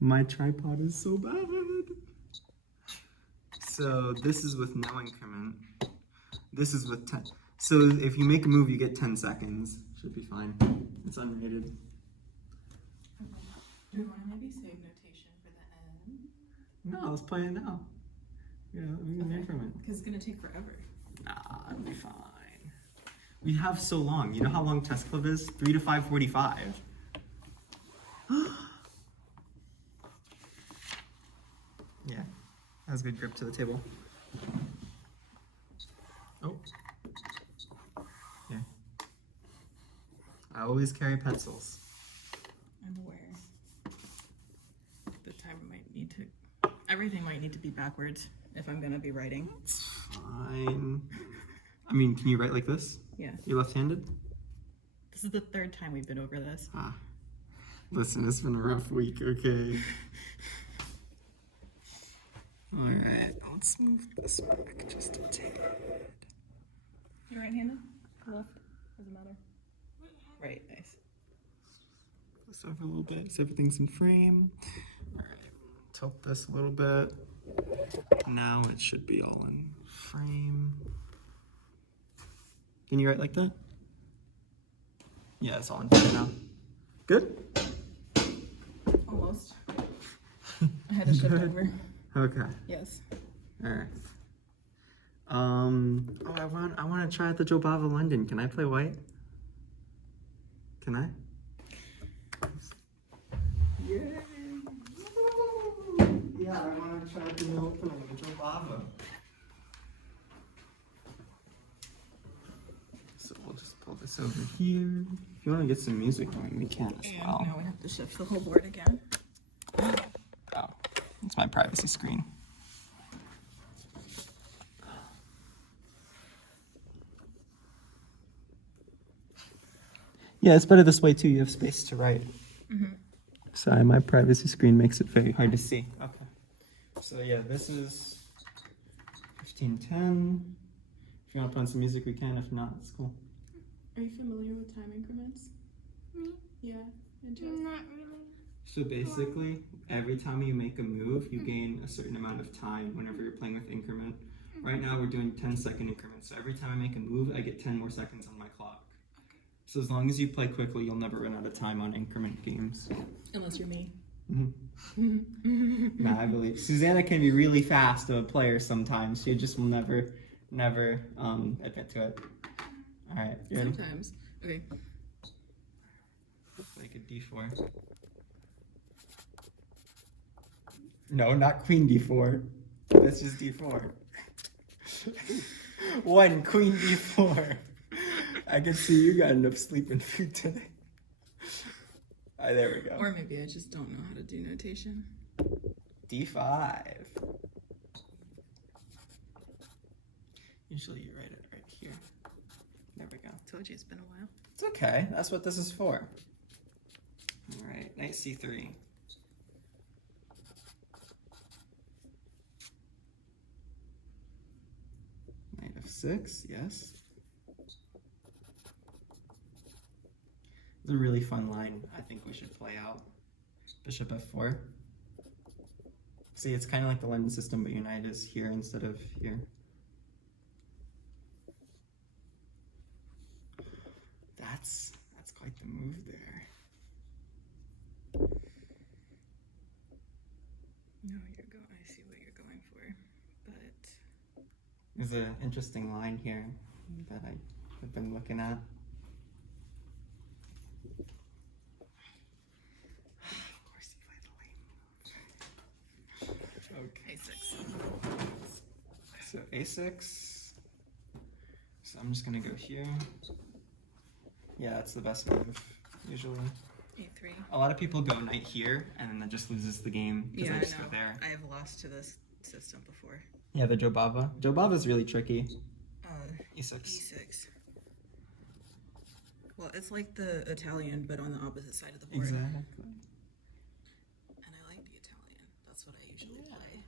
My tripod is so bad. So this is with no increment. This is with 10. So if you make a move, you get 10 seconds. Should be fine. It's unrated. Okay. Do you want to maybe save notation for the end? No, let's play it now. Yeah, we can increment. Because it's going to take forever. Nah, it'll be fine. We have so long. You know how long Chess Club is? 3 to 5:45. Yeah, has good grip to the table. Oh. Yeah. I always carry pencils. I'm aware. The timer might need to... Everything might need to be backwards if I'm going to be writing. It's fine. I mean, can you write like this? Yeah. You're left-handed? This is the third time we've been over this. Ah. Listen, it's been a rough week, okay? Alright, let's move this back just a tad. You're right-handed? Left? Doesn't matter. Right, nice. This over a little bit so everything's in frame. Alright, tilt this a little bit. Now it should be all in frame. Can you write like that? Yeah, it's all in frame now. Good? Almost. I had to shift over. Okay. Yes. Alright. Oh, I want to try at the Jobava London. Can I play white? Can I? Yay! Yeah, I want to try at the new opening, the Jobava. So we'll just pull this over here. If you want to get some music going, we can as And well. now we have to shift the whole board again. Oh, it's my privacy screen. Yeah, it's better this way too. You have space to write. Mm-hmm. Sorry, my privacy screen makes it very hard to see. Okay. So yeah, this is 15:10. If you want to put on some music, we can. If not, it's cool. Are you familiar with time increments? Me? Yeah. In chess? Not really. So basically, every time you make a move, you gain a certain amount of time whenever you're playing with increment. Right now, we're doing 10-second increments. So every time I make a move, I get 10 more seconds on my clock. So as long as you play quickly, you'll never run out of time on increment games. Unless you're me. Nah, I believe Susanna can be really fast of a player sometimes. She just will never admit to it. All right, you ready? Sometimes. Okay. Like a d4. No, not queen d4. That's just d4. One queen d4. I can see you got enough sleeping food today. All right, there we go. Or maybe I just don't know how to do notation. d5. Usually you write it right here. There we go. Told you it's been a while. It's okay. That's what this is for. All right, knight c3. Knight f6, yes. It's a really fun line I think we should play out. Bishop f4. See, it's kind of like the London system, but your knight is here instead of here. That's quite the move there. No, I see what you're going for, but There's an interesting line here that I have been looking at. Of course you play the lane. Okay. a6. So a6. So I'm just gonna go here. Yeah, that's the best move, usually. a3. A lot of people go knight here, and then that just loses the game, because Yeah, they I just know. go there. I have lost to this system before. Yeah, the Jobava. Jobava's really tricky. E6. e6. Well, it's like the Italian, but on the opposite side of the board. Exactly. And I like the Italian. That's what I usually play.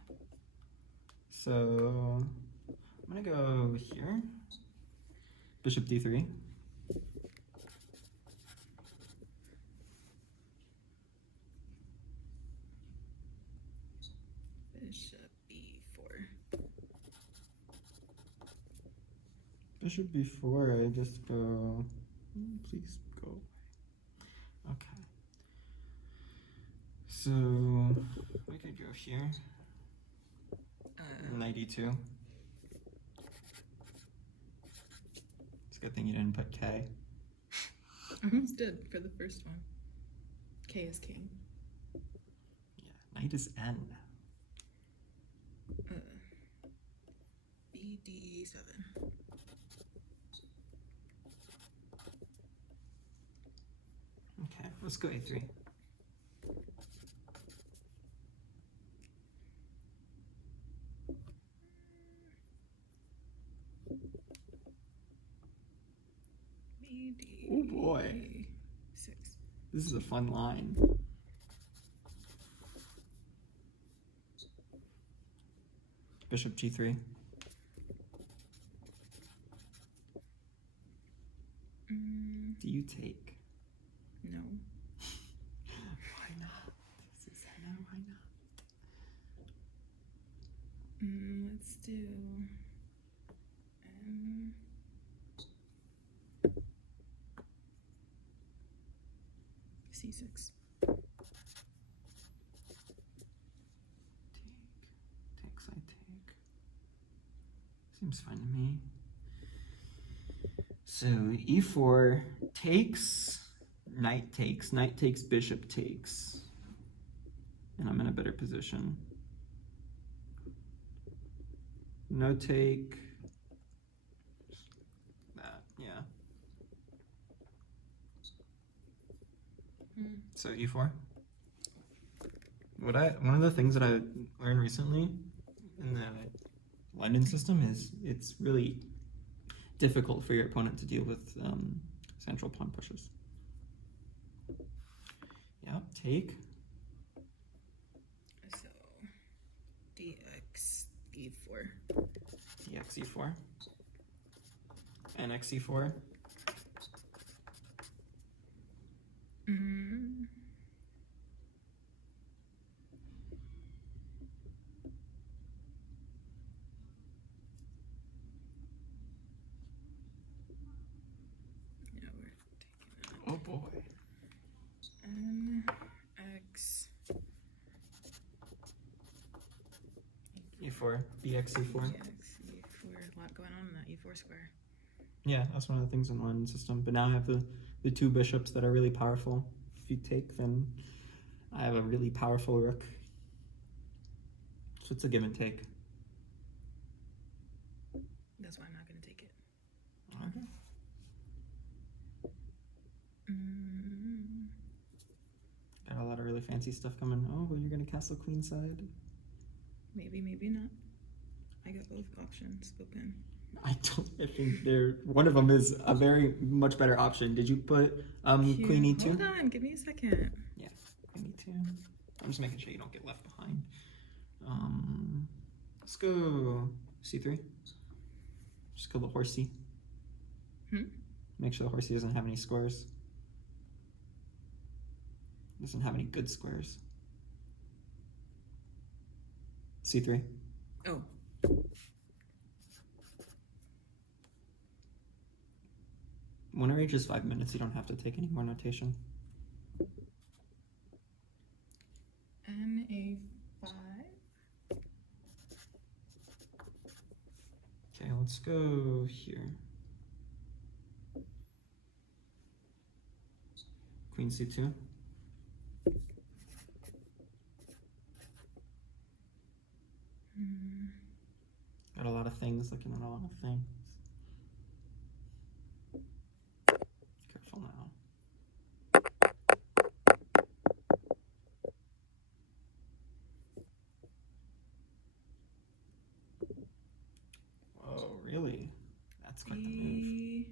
So I'm gonna go here. Bishop d3. Bishop e4. Bishop b4, I just go, please go away. Okay. So, we could go here. Knight e2. It's a good thing you didn't put K. I almost did for the first one. K is king. Yeah, knight is N. BD7. Okay, let's go a3. BD. Oh boy. 6. This is a fun line. Bishop g3. Do you take? No. Why not? This is no, why not? Let's do C6. Takes, I take. Seems fine to me. So e4 takes, knight takes, bishop takes. And I'm in a better position. No take. That, yeah. So e4. One of the things that I learned recently in the London system is it's really difficult for your opponent to deal with central pawn pushes. Yeah, take. So DX E4. Dx e4. NX e4. Yeah, we're taking Oh boy. NX e4. Bx e4. DX E4. A lot going on in that E4 square. Yeah, that's one of the things in the London system. But now I have the two bishops that are really powerful. If you take, then I have a really powerful rook. So it's a give and take. That's why I'm not going to take it. Okay. Got a lot of really fancy stuff coming. Oh, well, you're going to castle queenside? Maybe, maybe not. I got both options open. I think one of them is a very much better option. Did you put queen e2? Hold on, give me a second. Yeah, queen e2. I'm just making sure you don't get left behind. Let's go c3. Just kill the horsey. Make sure the horsey doesn't have any squares. Doesn't have any good squares. c3. Oh. When it reaches 5 minutes, you don't have to take any more notation. NA5. Okay, let's go here. Queen c2. Got a lot of things, looking at a lot of things. Careful now. Whoa, really? That's quite the move.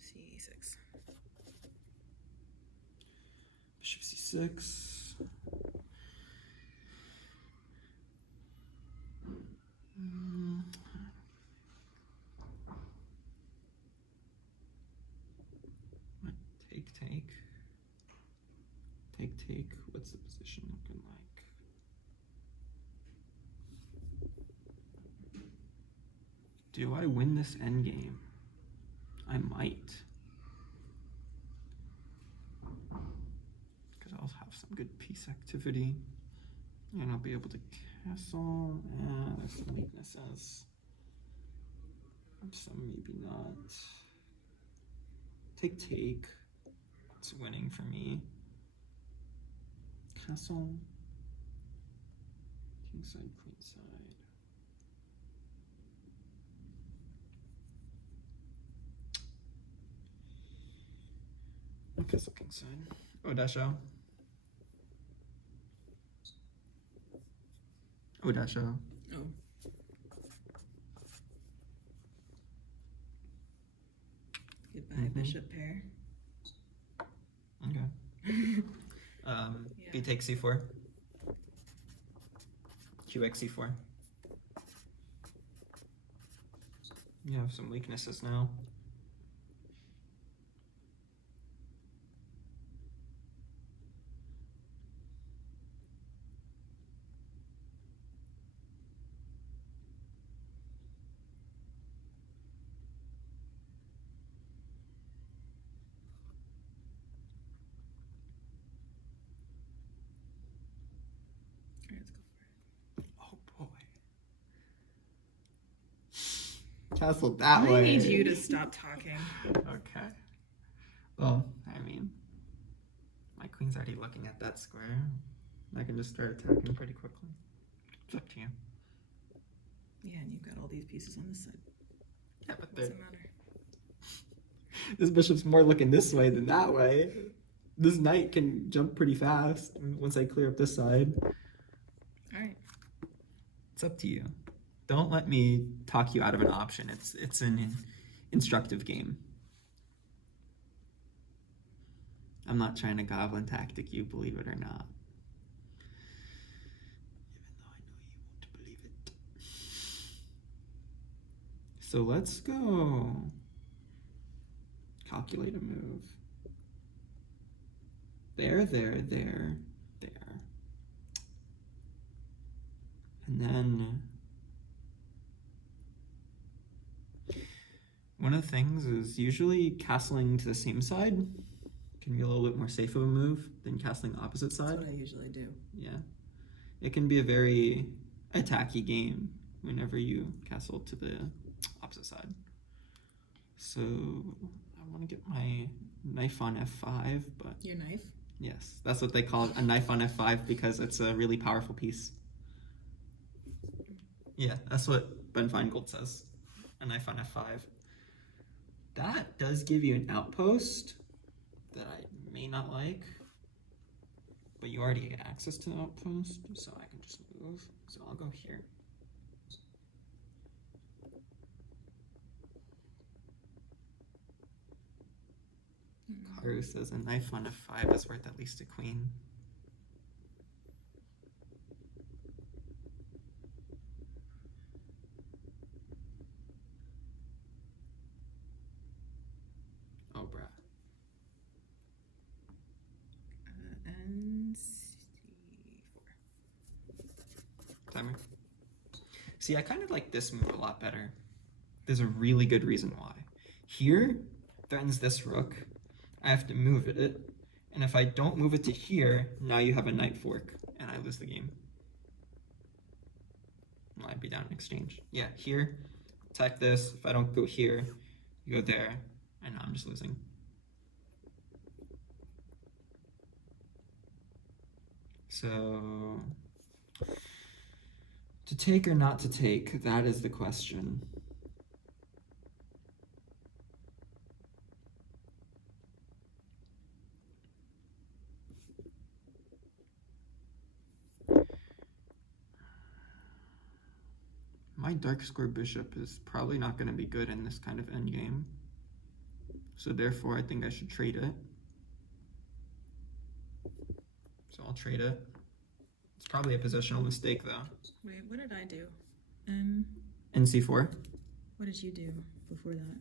C6. Bishop c6. Take. Take. What's the position looking like? Do I win this endgame? I might. Because I'll have some good piece activity. And I'll be able to castle. There's some weaknesses. Some maybe not. Take. It's winning for me. Castle. Kingside, queenside. Castle, kingside. Odesho. Odesho. Oh. Goodbye, bishop pair. Okay. B takes c4. QX c4. You have some weaknesses now. Let's go for it. Oh boy. Castle that way. I need you to stop talking. Okay. Well, I mean, my queen's already looking at that square. I can just start attacking pretty quickly. It's up to you. Yeah, and you've got all these pieces on this side. Yeah, but What's the matter? this bishop's more looking this way than that way. This knight can jump pretty fast once I clear up this side. Alright. It's up to you. Don't let me talk you out of an option. It's an instructive game. I'm not trying to goblin tactic you, believe it or not. Even though I know you won't believe it. So let's go calculate a move. There. And then one of the things is usually castling to the same side can be a little bit more safe of a move than castling the opposite side. That's what I usually do. Yeah. It can be a very attacky game whenever you castle to the opposite side. So I want to get my knife on f5, but Your knife? yes, that's what they call it, a knife on f5, because it's a really powerful piece. Yeah, that's what Ben Feingold says, a knife on f5. That does give you an outpost that I may not like, but you already get access to the outpost, so I can just move. So I'll go here. Karu says a knife on f5 is worth at least a queen. Oh, bruh. And C4. Timer. See, I kind of like this move a lot better. There's a really good reason why. Here, threatens this rook. I have to move it. And if I don't move it to here, now you have a knight fork, and I lose the game. Well, I'd be down in exchange. Yeah, here, attack this. If I don't go here, you go there, and now I'm just losing. So, to take or not to take, that is the question. My dark square bishop is probably not going to be good in this kind of endgame. So therefore, I think I should trade it. So I'll trade it. It's probably a positional mistake, though. Wait, what did I do? NC4. What did you do before that?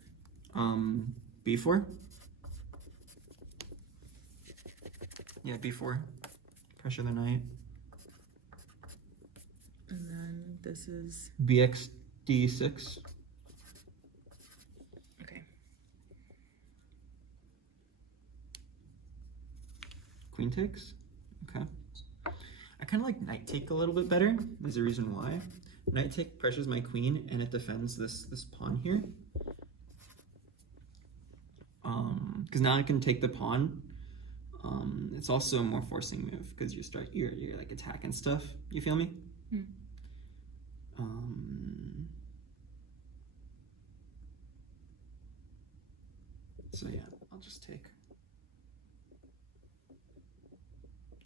B4. Yeah, b4. Pressure the knight. And then this is Bx d6. okay. Queen takes. Okay. I kind of like knight take a little bit better. There's a reason why. Knight take pressures my queen and it defends this pawn here. Because now I can take the pawn. It's also a more forcing move because you're like attacking stuff. You feel me? Hmm. So yeah, I'll just take.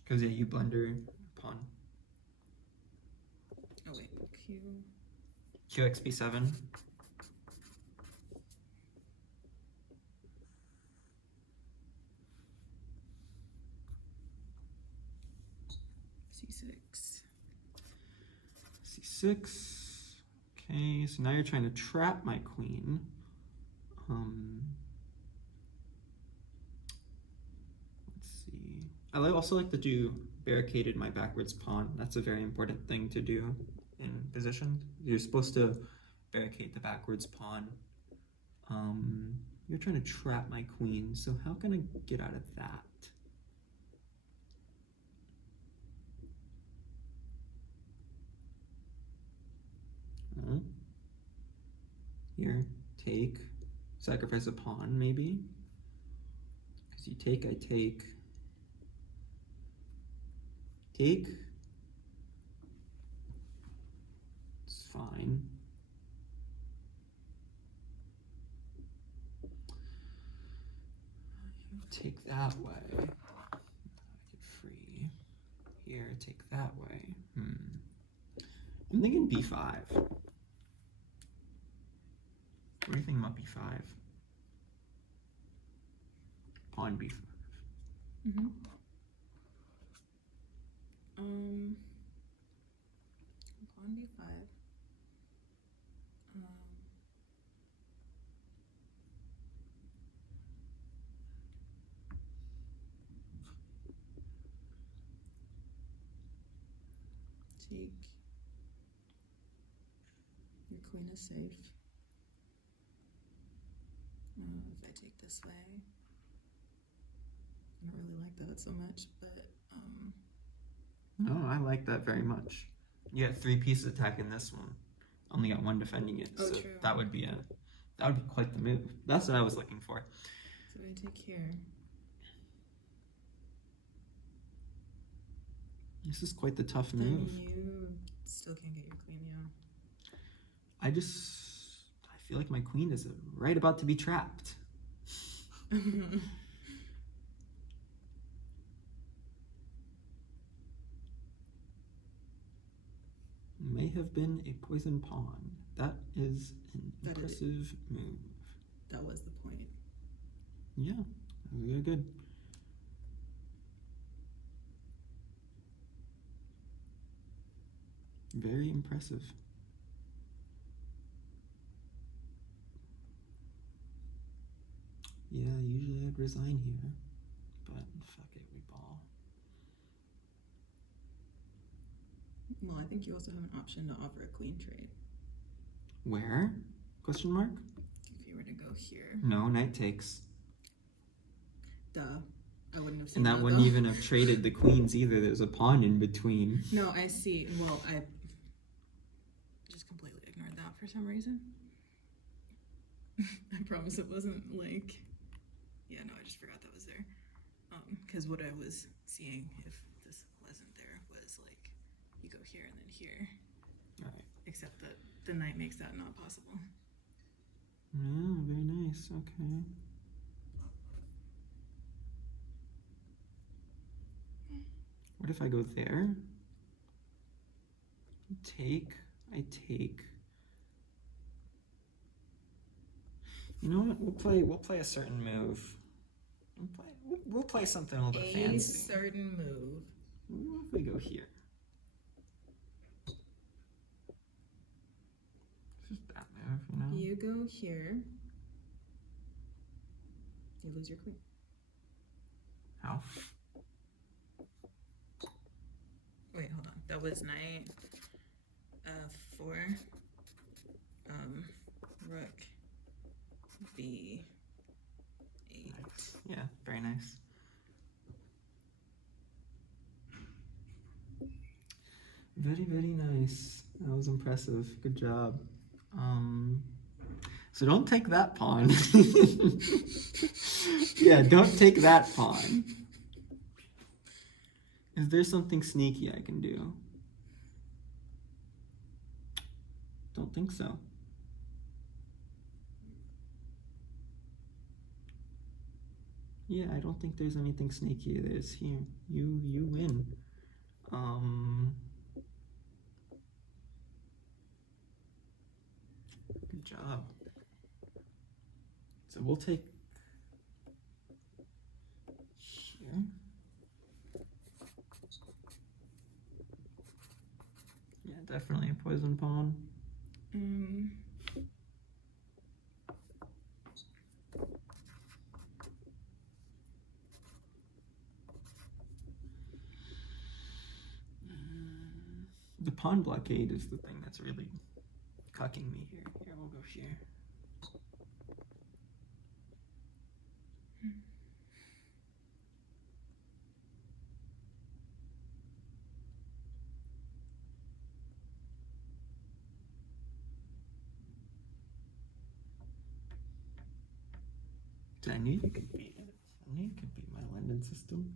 Because yeah, you blunder pawn. Oh wait, Q. QXB7. C6. C6. Okay, so now you're trying to trap my queen. Let's see. I also like to do barricaded my backwards pawn. That's a very important thing to do in position. You're supposed to barricade the backwards pawn. You're trying to trap my queen, so how can I get out of that? Here, take, sacrifice a pawn maybe. Because you take, I take. Take. It's fine. Take that way. I get free. Here, take that way. I'm thinking b5. What do you think about b5? Pawn b5. Mm-hmm. Pawn d5. Take. Your queen is safe. If I take this way, I don't really like that so much, but No, I like that very much. You got 3 pieces attacking this one. Only got 1 defending it. Oh, so true. that would be quite the move. That's what I was looking for. So I take here. This is quite the tough Then move. you still can't get your queen, yeah. I feel like my queen is right about to be trapped. May have been a poison pawn. That is an impressive move. That was the point. Yeah, really good. Very impressive. Yeah, usually I'd resign here, but fuck it, we ball. Well, I think you also have an option to offer a queen trade. Where? Question mark? If you were to go here. No, knight takes. Duh. I wouldn't have seen And that that wouldn't though. even have traded the queens either. There's a pawn in between. No, I see. Well, I just completely ignored that for some reason. I promise it wasn't like, yeah, no, I just forgot that was there. Because what I was seeing, if this wasn't there, was like, you go here and then here. Alright. Except that the knight makes that not possible. Yeah, very nice. Okay. What if I go there? Take. I take. You know what? We'll play a certain move. We'll play something a little bit fancy. A certain move. What if we go here? Just that move, you know? You go here. You lose your queen. How? that was knight f4. Rook b8. Yeah, very nice. Very, very nice. That was impressive. Good job. So don't take that pawn. Yeah, don't take that pawn. Is there something sneaky I can do? Don't think so. Yeah, I don't think there's anything sneaky. There's here. You win. Good job. So we'll take here. Yeah, definitely a poison pawn. The pawn blockade is the thing that's really cucking me here. Here, we'll go here. I knew you could beat it. I knew you could beat my London system.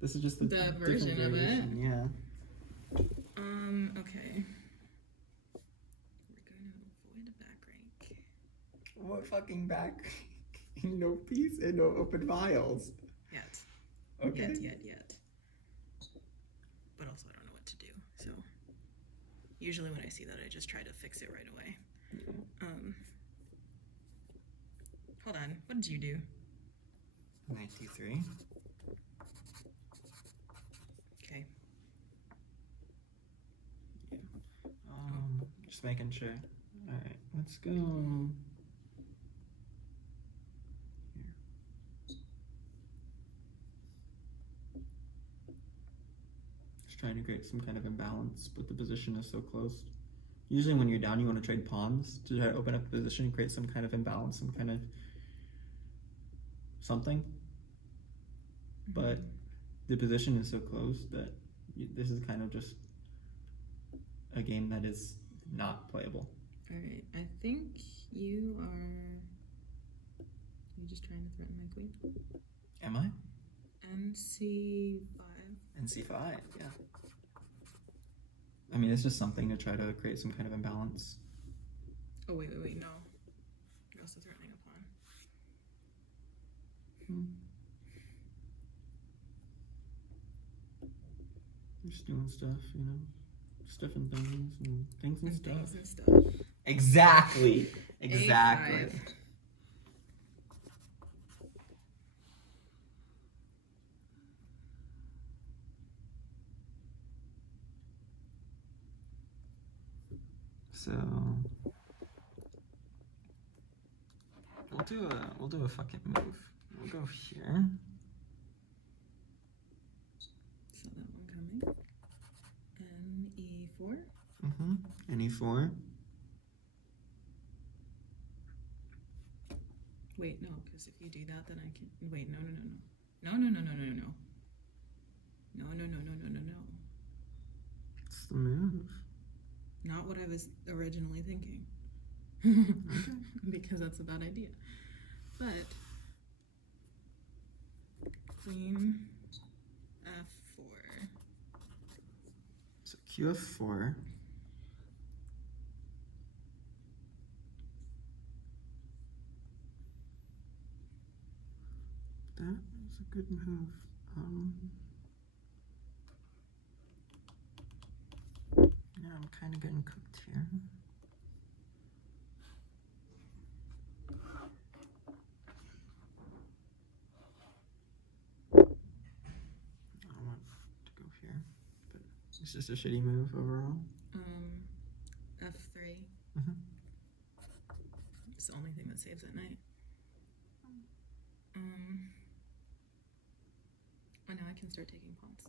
This is just the version of variation. it. Yeah. Okay. We're going to avoid a back rank. What fucking back? No peace and no open vials. Yet. Okay. Yet. But also I don't know what to do. So usually when I see that I just try to fix it right away. Yeah. Hold on. What did you do? Knight d3. Okay. Just making sure. All right, let's go. Here. Just trying to create some kind of imbalance, but the position is so close. Usually when you're down, you want to trade pawns to try to open up the position and create some kind of imbalance, some kind of something. But the position is so close that this is kind of just a game that is not playable. Alright, I think you are... You're just trying to threaten my queen? Am I? NC5. NC5, yeah. I mean, it's just something to try to create some kind of imbalance. Oh, wait, no. You're also threatening a pawn. Just doing stuff, you know? Stuff and things and things and stuff. Things and stuff. Exactly. A5. So we'll do a fucking move. We'll go here. So that one coming. N-E4. N-E4. Wait, no, because if you do that, then I can... Wait, no. No. It's the move. Not what I was originally thinking. Because that's a bad idea. But queen f4. So qf4. That is a good move. Yeah, I'm kind of getting cooked here. I want to go here, but it's just a shitty move overall. F3. It's the only thing that saves at night. Oh, now I can start taking pawns.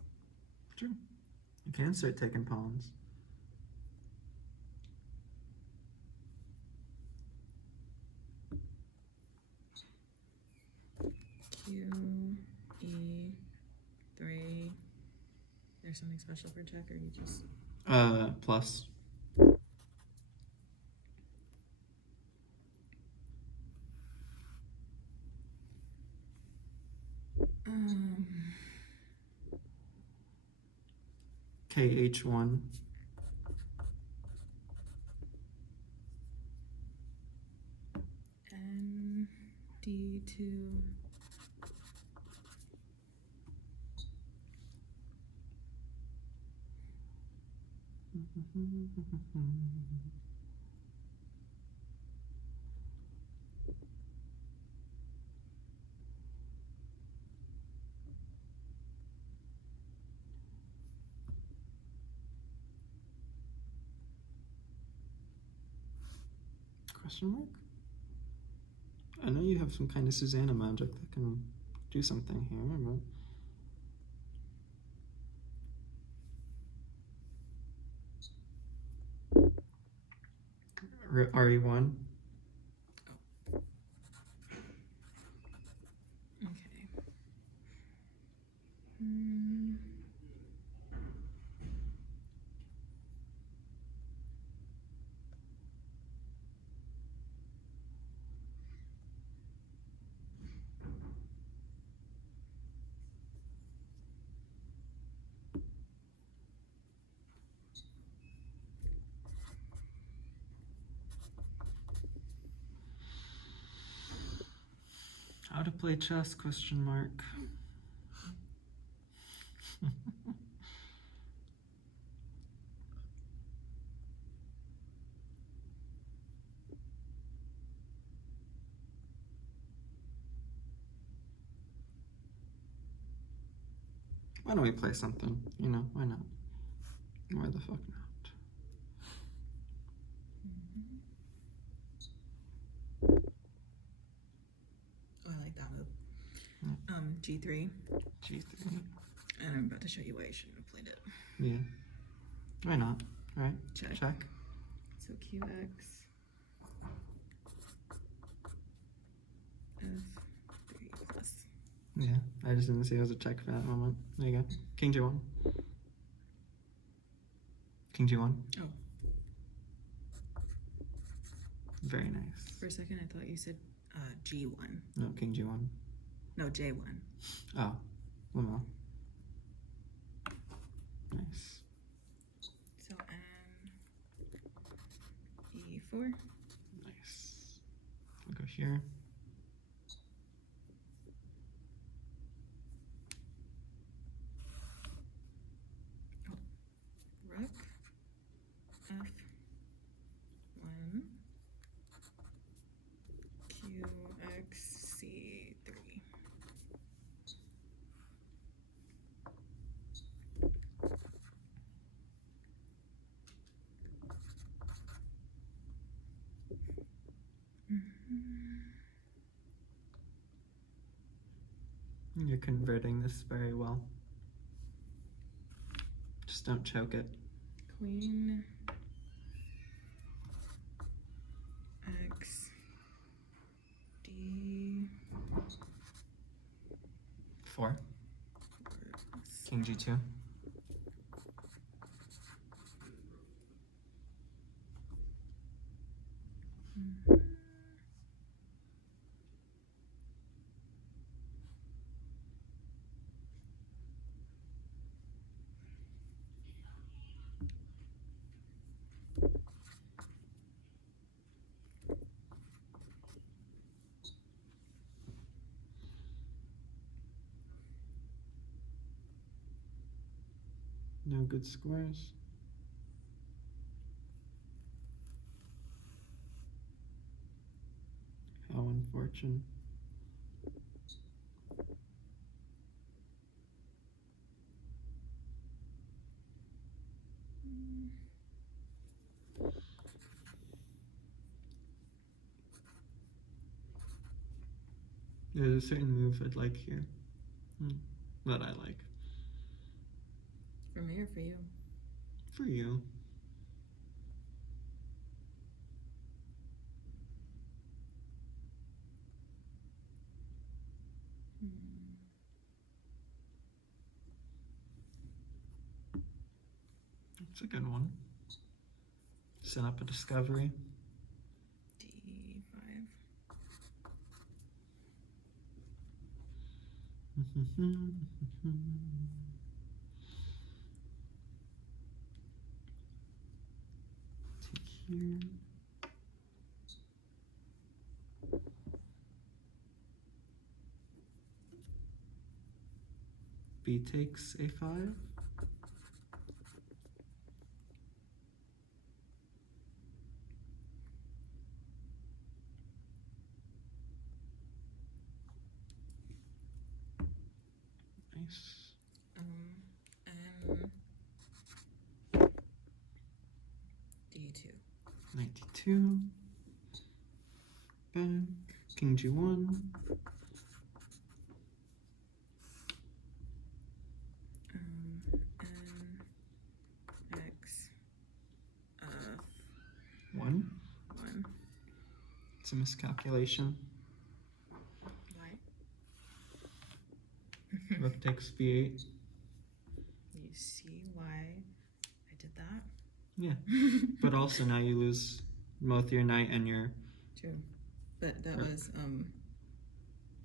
True. You can start taking pawns. Q, E, 3. There's something special for check, or you just... Plus. KH1. N, D2. Question mark? I know you have some kind of Susanna magic that can do something here, but... RE1. Okay. How to play chess? Question mark. Why don't we play something? You know, why not? Why the fuck not? Oh, I like that move. Yeah. G3. G3. And I'm about to show you why I shouldn't have played it. Yeah. Why not? Right? Check. Check. So QX. F3 plus. Yeah, I just didn't see it was a check for that moment. There you go. King G1. King G1. Oh. Very nice. For a second, I thought you said G1. No, King G1. No, J1. Oh, Lamel. Nice. So N, E4. Nice. We'll go here. Rook, F1, QX, C3. You're converting this very well. Just don't choke it. Queen, X, D. 4. King G2. No good squares. How unfortunate. There's a certain move I'd like here. That I like. For me or for you? For you. It's a good one. Set up a discovery. D5. Take here. B takes A5. Nice. And D2. 92. Back. King G1. N X 1. 1. It's a miscalculation. Why? Rook takes B8. You see why I did that? Yeah. But also now you lose both your knight and your True. But that Rook. was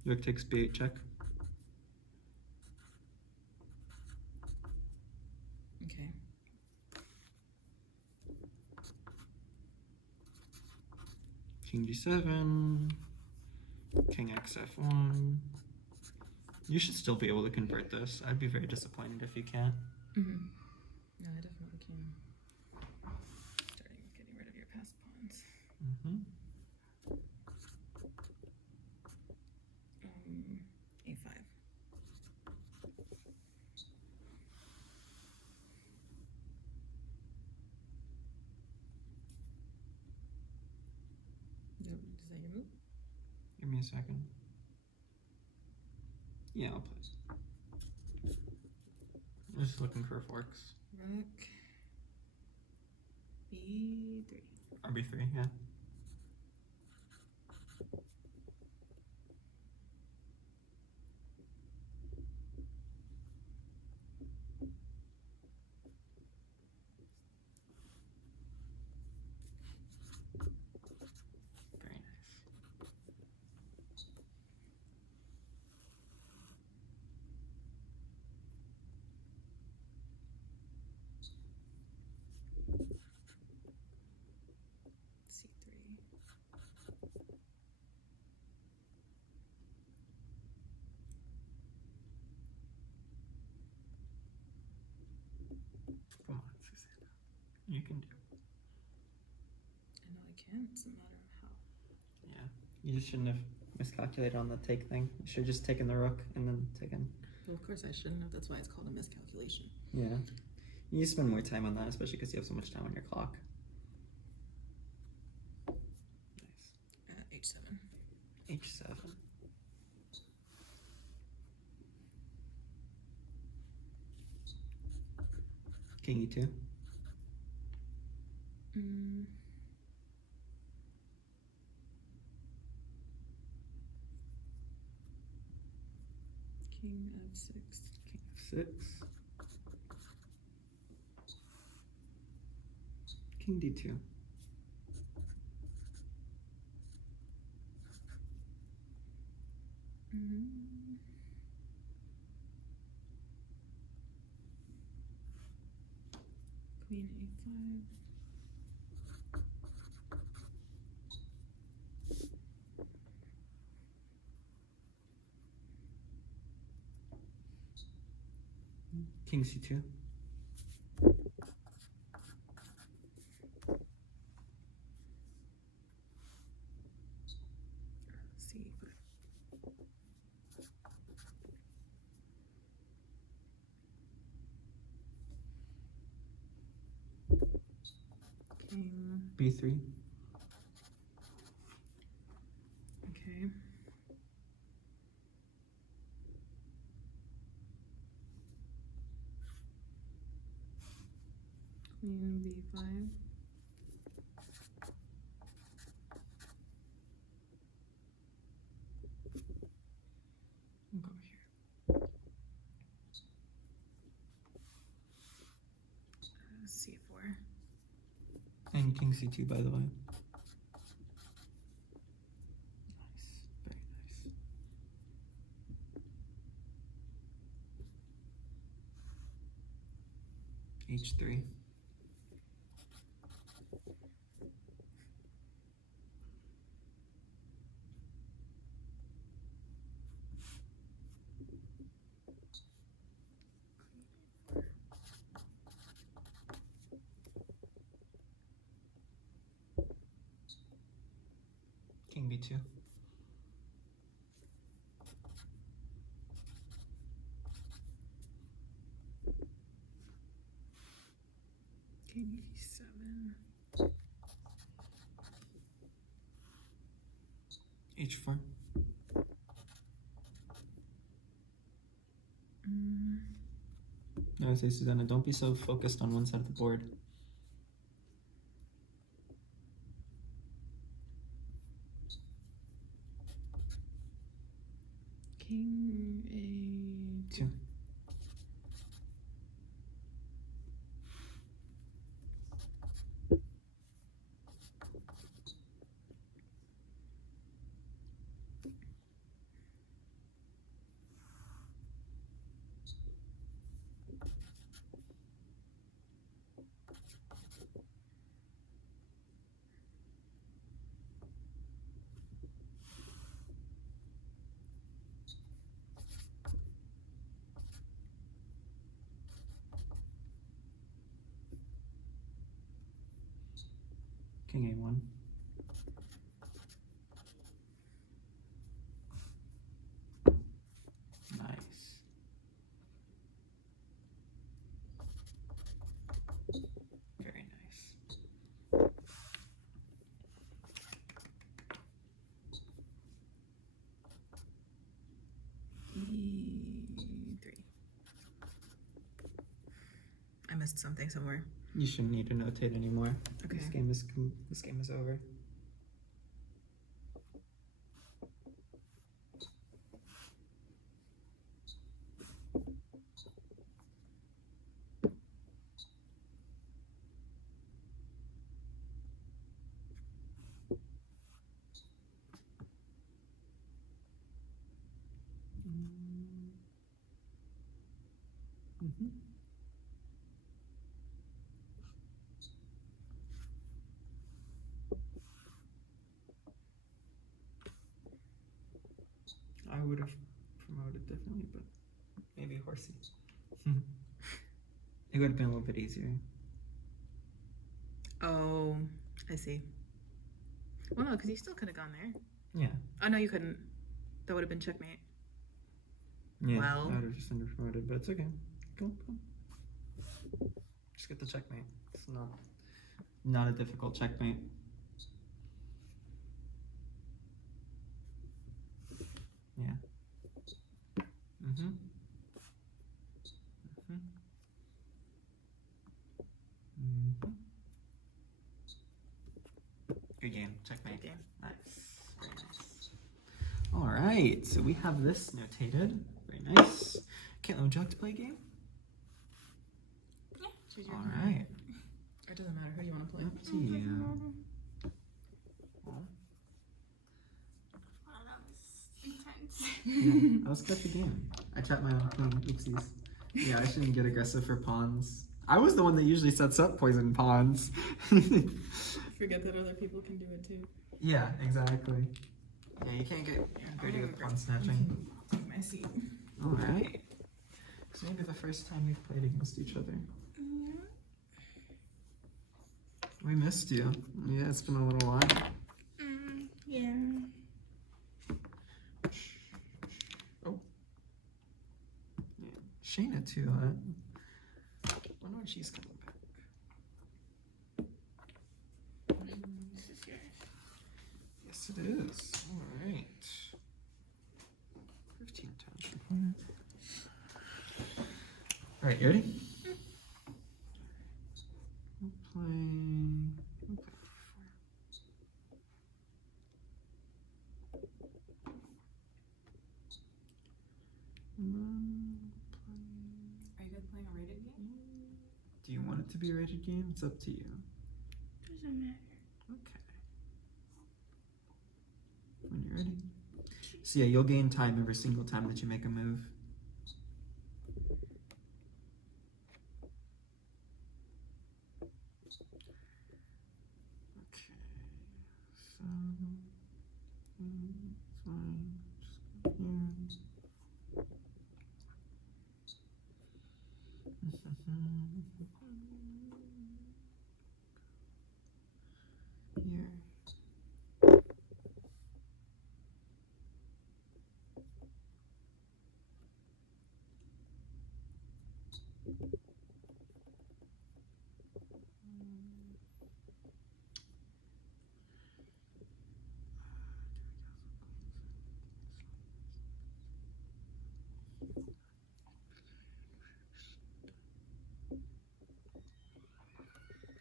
rook takes B8 check. okay. King G7. King XF1. You should still be able to convert this. I'd be very disappointed if you can't. Mm-hmm. No, I definitely can. Starting with getting rid of your passed pawns. A5. Is that your move? Give me a second. Yeah, I'll play. I'm just looking for forks. Rook. B3. RB3, yeah. Very nice. C3. Come on, Susanna. You can do it. I know I can. It's a matter of how. Yeah. You just shouldn't have miscalculated on the take thing. You should have just taken the rook and then taken. Well, of course I shouldn't have. That's why it's called a miscalculation. Yeah. You spend more time on that, especially because you have so much time on your clock. Nice. H7. H7. King E2. King F6. King F6. King D2. Queen A5. King C2. C5. King B3. Okay. Queen b5. We'll go here. C4. And king c2, by the way. Nice, very nice. h3. King b2. King e7. h4. I would say, Susanna, don't be so focused on one side of the board. King a2. 2. King a1. Nice. Very nice. e3. I missed something somewhere. You shouldn't need to notate anymore. Okay. This game is over. I would have promoted differently, but maybe horsey. It would have been a little bit easier. Oh, I see. Well, no, because you still could have gone there. Yeah. Oh, no, you couldn't. That would have been checkmate. Yeah. Well. I would have just under promoted, but it's okay. Go. Just get the checkmate. It's not a difficult checkmate. Yeah. Good game. Checkmate. Good game. Nice. Very nice. All right. So we have this notated. Very nice. Caitlin, would you like to play a game? Yeah. All right. It doesn't matter. Who do you want to play? Up to you. Wow, that was intense. Yeah, I was good at the game. I trapped my own queen. Oopsies. Yeah, I shouldn't get aggressive for pawns. I was the one that usually sets up poison pawns. Forget that other people can do it too. Yeah, exactly. Yeah, you can't get greedy with pawn snatching. Take my seat. All right. So maybe the first time we've played against each other. We missed you. Yeah, it's been a little while. Yeah. Oh. Yeah. Shayna too, huh? Wonder when she's coming back. This is yours. Yes, it is. All right. 15 times. All right, you ready? Are you guys playing a rated game? Do you want it to be a rated game? It's up to you. Doesn't matter. Okay. When you're ready. So yeah, you'll gain time every single time that you make a move. Okay. So it's fine. Just go here. Here.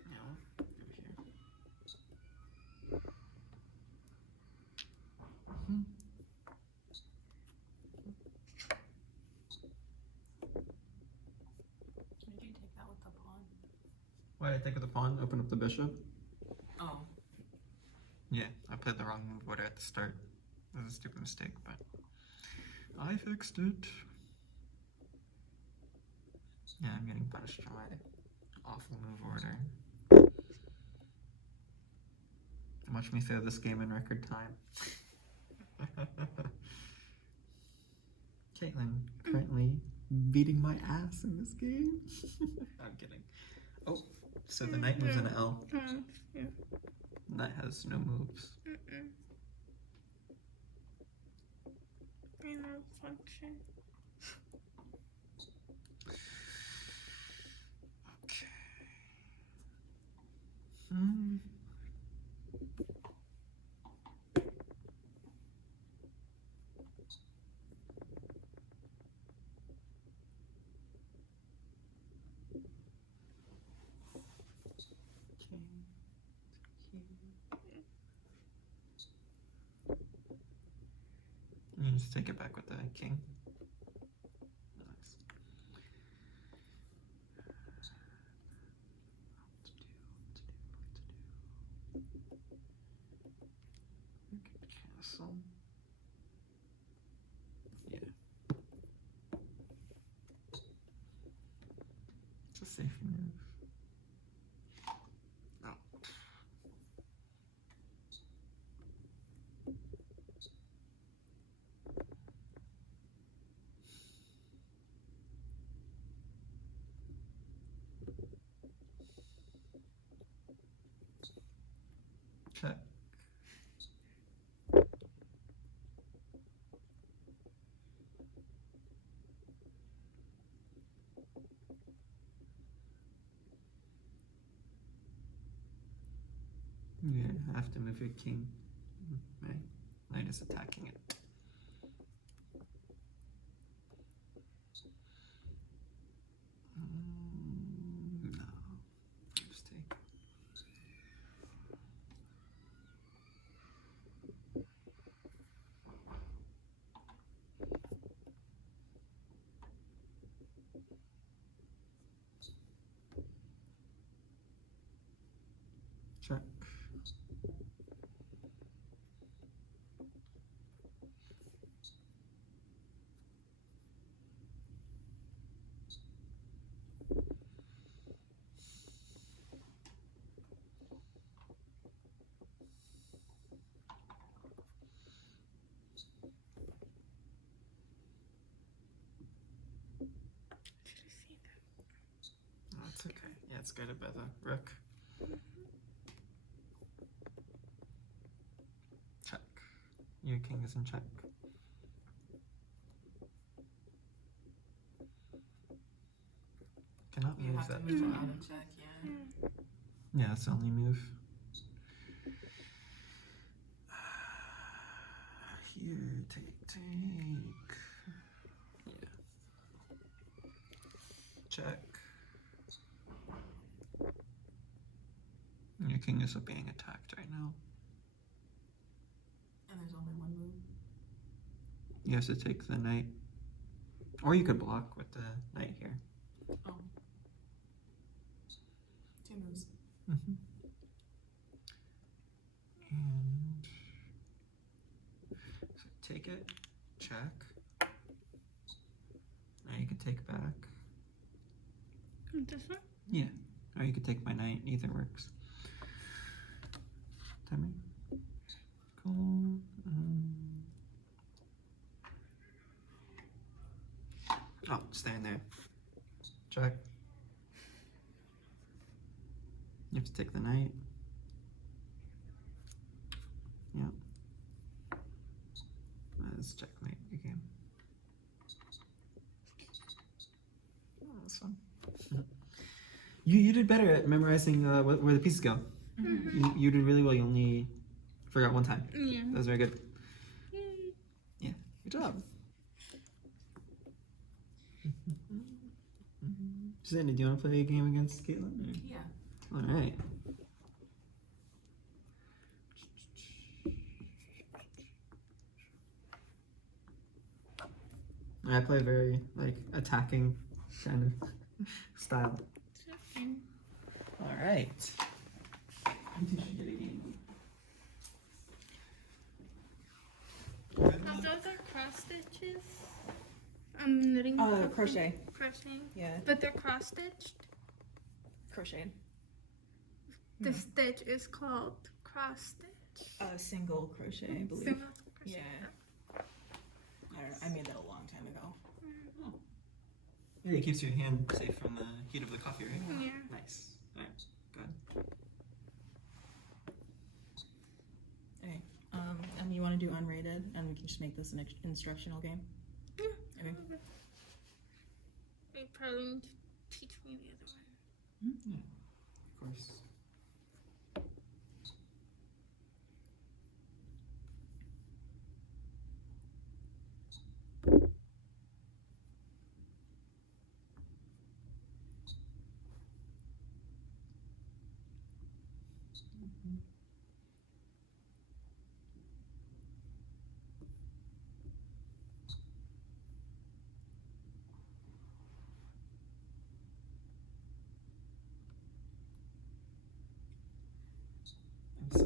Now, over here. Did you take that with the pawn? Why did I take with the pawn? Open up the bishop? Oh. Yeah, I played the wrong move order at the start. That was a stupid mistake, but I fixed it. Yeah, I'm getting punished for my awful move order. Watch me throw this game in record time. Caitlin currently beating my ass in this game. I'm kidding. Oh, so the knight moves in an L. Yeah. Knight has no moves. No function. Okay. Hmm. You just take it back with the king. Nice. Castle. Yeah. It's a safe move. Oh. Check. You have to move your king. Right? Knight is attacking it. No. Just take. Check. Oh, it's okay. Yeah, it's guided by the rook. Check. Your king is in check. Cannot You move have to that move it pawn. out of check, yeah. Yeah, that's the only move. Here, take. Yeah. Check. Your king is being attacked right now. And there's only one move. You have to take the knight Or you could block with the knight here. Oh. 2 moves. Mm-hmm. And so take it, check. Now you can take back. This one? Yeah. Or you could take my knight. Either works. Timing. Cool. Oh, staying there. Check. You have to take the knight. Yeah. Let's checkmate again. Oh, that's fun. You did better at memorizing where the pieces go. You did really well. You only forgot one time. Yeah. That was very good. Yay. Yeah, good job. Susanna, do you want to play a game against Caitlin? Yeah. All right. I play very like attacking kind of style. It's okay. All right. You two should get a game. Now those are cross stitches. I'm knitting. Crochet. Crocheting. Yeah. But they're cross stitched. Crocheted. The stitch is called cross stitch. Single crochet, I believe. Single crochet. Yeah. I don't know. I made that a long time ago. Yeah, it keeps your hand safe from the heat of the coffee, right? Yeah. Nice. All right. Good. Okay. And you want to do unrated, and we can just make this an instructional game. Yeah. Okay. They probably need to teach me the other one. Of course. I'm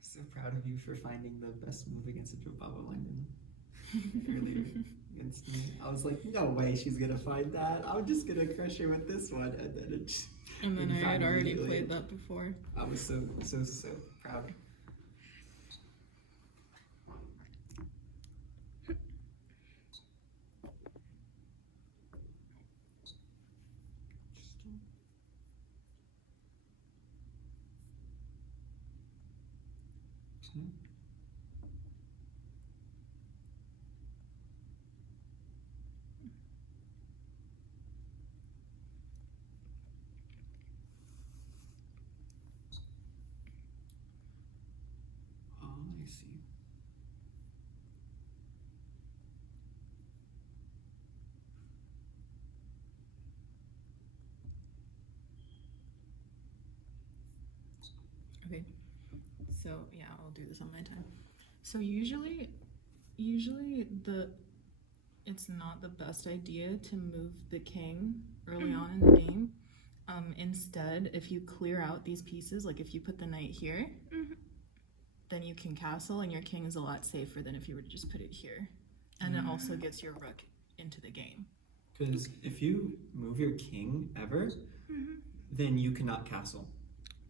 so proud of you for finding the best move against a Jobaba London earlier against me. I was like, no way she's gonna find that. I'm just gonna crush her with this one, and then it just, And then You I had already immediately- played that before. I was so proud. Oh, I see. Okay. So yeah, I'll do this on my time. So usually it's not the best idea to move the king early on in the game. Instead, if you clear out these pieces, like if you put the knight here, then you can castle, and your king is a lot safer than if you were to just put it here. And it also gets your rook into the game. Because if you move your king ever, then you cannot castle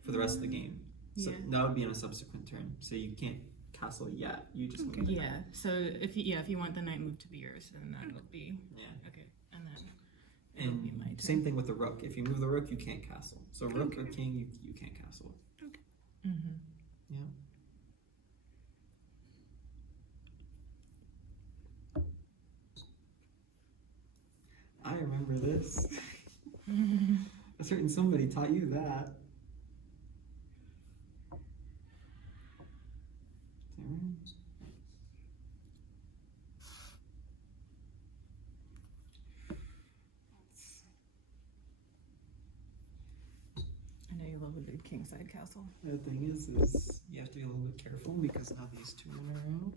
for the rest of the game. So Yeah. that would be on a subsequent turn. So you can't castle yet. You just move it. Yeah. So if you want the knight move to be yours, then that'll be Yeah. okay. And then it'll be my turn. And same thing with the rook. If you move the rook, you can't castle. So rook or king, you can't castle. Mm-hmm. Yeah. I remember this. A certain somebody taught you that. I know you love a good king side castle. The thing is you have to be a little bit careful because now these two in a row,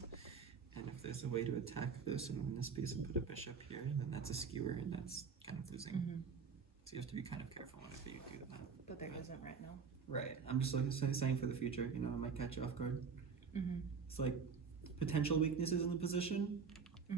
And if there's a way to attack this and win this piece and put a bishop here, then that's a skewer and that's kind of losing. So you have to be kind of careful whenever you do that. But there isn't right now. Right. I'm just like saying for the future, you know, it might catch you off guard. It's like potential weaknesses in the position. Yeah.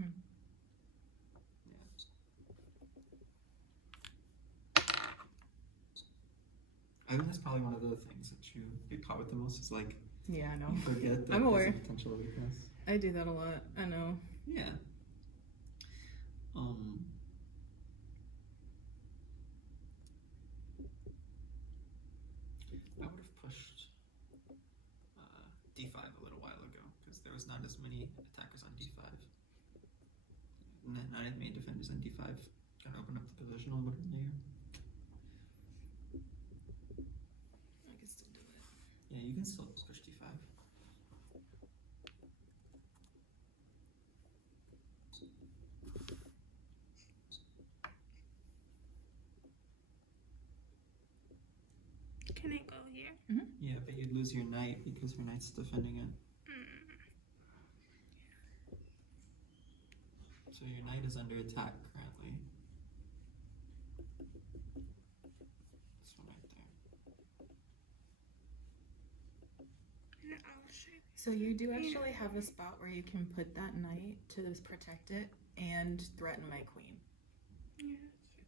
I think that's probably one of the things that you get caught with the most is like Yeah, I know. you forget that I'm there's aware. a potential weakness. I do that a lot. I know. Yeah. I would have pushed d5 a little while ago because there was not as many attackers on d5. And then not as many defenders on d5. Kind of open up the position a little bit earlier. I can still do it. Yeah, you can still push d5. Can I go here? Yeah, but you'd lose your knight because your knight's defending it. So your knight is under attack currently. This one right there. And I'll show you. So you do actually have a spot where you can put that knight to protect it and threaten my queen. Yeah.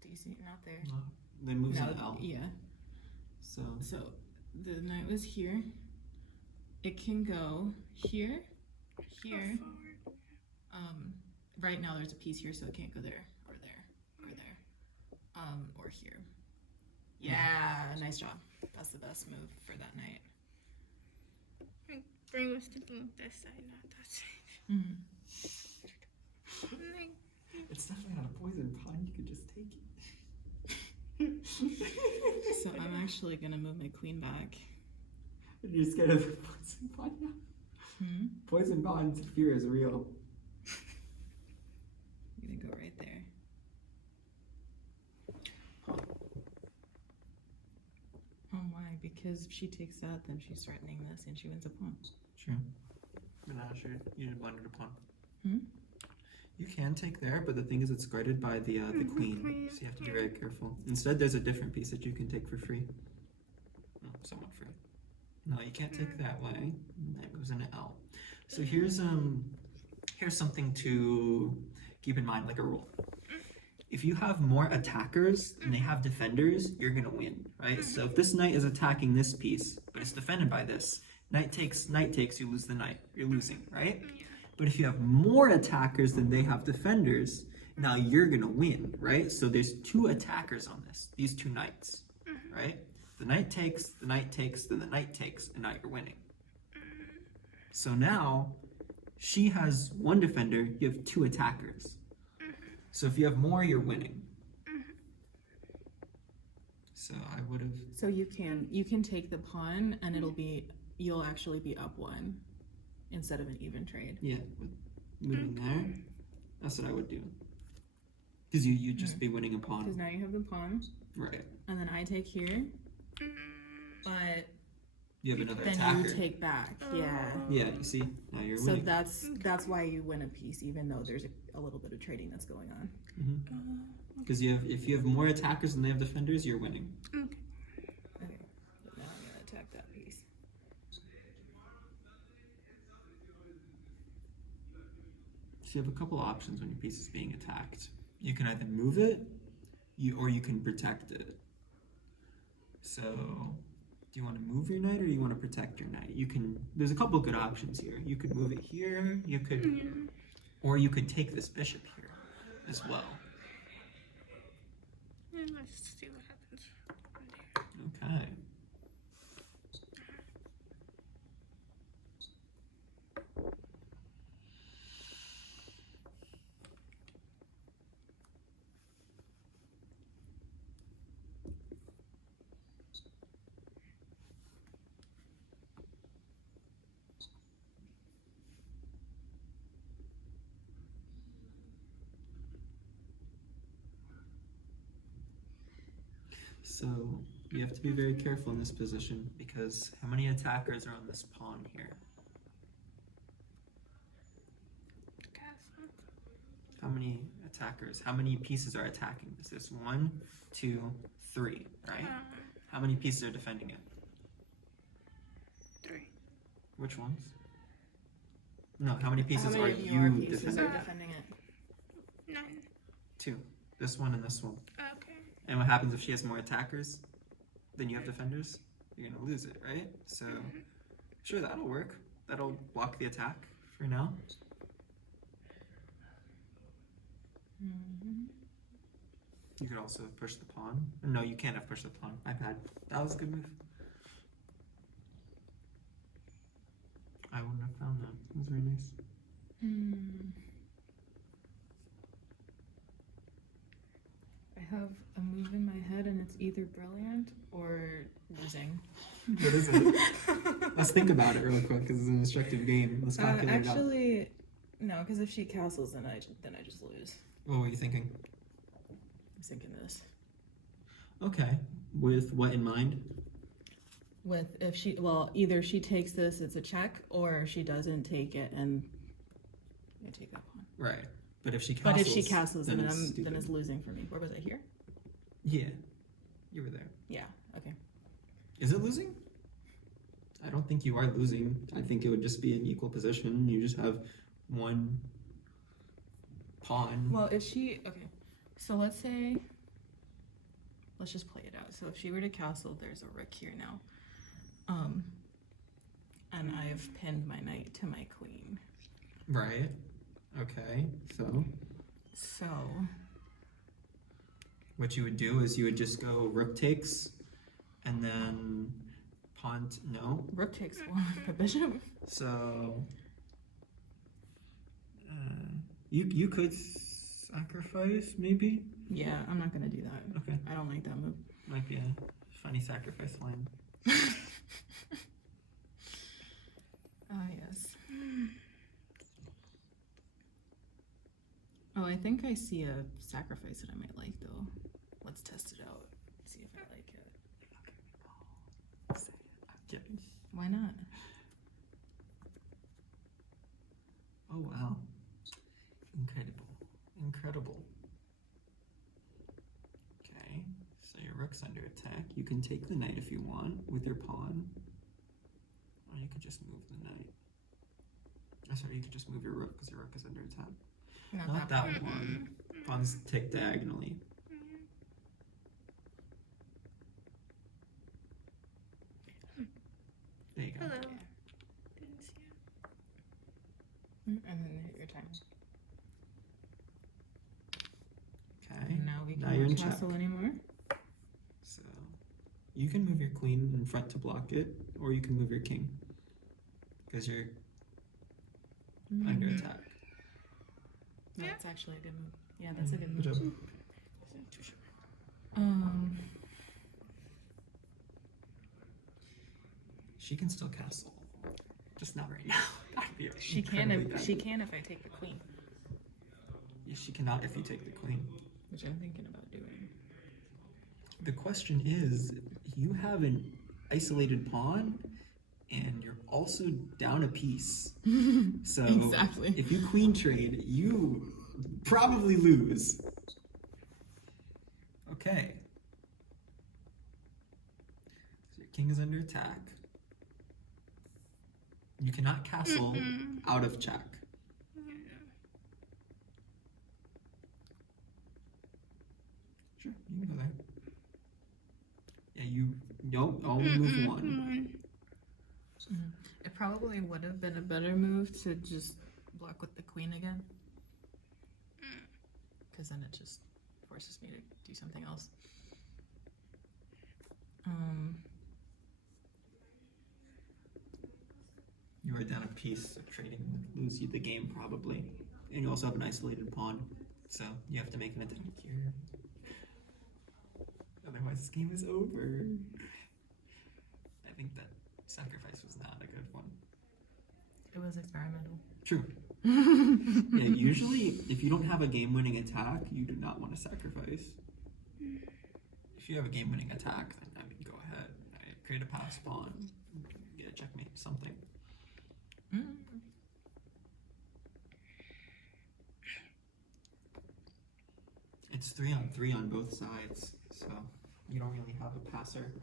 Do you see it? Not there. No, they moves No, an L. yeah. So So the knight was here. It can go here, here. Go forward. Right now there's a piece here, so it can't go there, or there, or there, or here. Yeah, nice job. That's the best move for that knight. My brain was thinking this side, not that side. Like, it's definitely not a poison pawn. You could just take it. So I'm actually gonna move my queen back. You're scared of the poison pawn now? Poison pawn's fear is real. I'm gonna go right there. Oh why? Because if she takes that, then she's threatening this, and she wins a pawn. True. But not sure. You didn't blunder a pawn. Hmm? You can take there, but the thing is it's guarded by the queen, so you have to be very careful. Instead, there's a different piece that you can take for free. Oh, somewhat free. No, you can't take that way. That goes into L. So here's something to keep in mind, like a rule. If you have more attackers and they have defenders, you're gonna win, right? So if this knight is attacking this piece, but it's defended by this, knight takes, you lose the knight. You're losing, right? But if you have more attackers than they have defenders, now you're gonna win, right? So there's two attackers on this, these two knights, right? The knight takes, then the knight takes, and now you're winning. So now, she has one defender, you have two attackers. So if you have more, you're winning. So I would have... So you can take the pawn, and you'll actually be up one instead of an even trade. Yeah, with moving there, that's what I would do. Because you'd just be winning a Because pawn. now you have the pawn, Right. and then I take here, but You have another then attacker. you take back. Yeah. Yeah, you see? Now you're So winning. that's why you win a piece, even though there's a little bit of trading that's going on. Because if you have more attackers than they have defenders, you're winning. Okay. But now I'm gonna attack that piece. So you have a couple options when your piece is being attacked. You can either move it, or you can protect it. So, do you want to move your knight or do you want to protect your knight? There's a couple good options here. You could move it here, or you could take this bishop here as well. let's see what happens from there. Okay. So you have to be very careful in this position because how many attackers are on this pawn here? many attackers? How many pieces are attacking? Is this 1, 2, 3, right? How many pieces are defending it? 3. Which ones? No, how many How pieces many are of your you pieces defending? are defending it? 9. 2. This one and this one. Okay. And what happens if she has more attackers than you have defenders? You're gonna lose it, right? So, sure, that'll work. That'll block the attack for now. You could also push the pawn. No, you can't have pushed the pawn. My bad. That was a good move. I wouldn't have found that. It was very nice. I have a move in my head and it's either brilliant or losing. What is it? Let's think about it real quick because it's an instructive game. Let's calculate it out. Actually, no, because if she castles, then I just lose. What were you thinking? I'm thinking this. Okay. With what in mind? With if she, well, either she takes this, it's a check, or she doesn't take it and I take that pawn. Right. But if she castles, But if she castles, then it's then it's losing for me. Where was I here? Yeah. You were there. Yeah. Okay. Is it losing? I don't think you are losing. I think it would just be an equal position. You just have one pawn. Well, if she okay, so let's say, let's just play it out. So if she were to castle, there's a rook here now, and I've pinned my knight to my queen. Right. Okay. So what you would do is you would just go rook takes, and then pawn. No. rook takes one, the bishop. So you could sacrifice maybe. Yeah, I'm not gonna do that. Okay. I don't like that move. Might be a funny sacrifice line. Ah, yes. Oh, I think I see a sacrifice that I might like though. Let's test it out. See if I like it. I'm kidding. Why not? Oh wow. Incredible. Okay, so your rook's under attack. You can take the knight if you want with your pawn. Or you could just move the knight. Oh, sorry, you could just move your rook because your rook is under attack. Not that one. Pawns take diagonally. There you go. Hello. Didn't see it. And then hit your time. Okay. And now we Now you're in can't castle anymore. So you can move your queen in front to block it, or you can move your king because you're under attack. No, Yeah. that's actually a good move. Yeah, that's a good Good move. job. She can still castle, just not right now. That'd be She can incredibly if bad. she can if I take the queen, Yeah, she cannot if you take the queen. which I'm thinking about doing. The question is, you have an isolated pawn, and you're also down a piece. So Exactly. if you queen trade, you probably lose. Okay. So your king is under attack. You cannot castle out of check. Sure, you can go there. Yeah, nope, only move one. It probably would have been a better move to just block with the queen again, because then it just forces me to do something else. You are down a piece, so trading would lose you the game probably. And you also have an isolated pawn, so you have to make an attack here. Otherwise this game is over. I think that sacrifice was not a good one. It was experimental. True. Yeah, usually if you don't have a game-winning attack, you do not want to sacrifice. If you have a game-winning attack, then I mean, go ahead. Create a pass pawn, get a checkmate, something. It's 3-on-3 on both sides, so you don't really have a passer.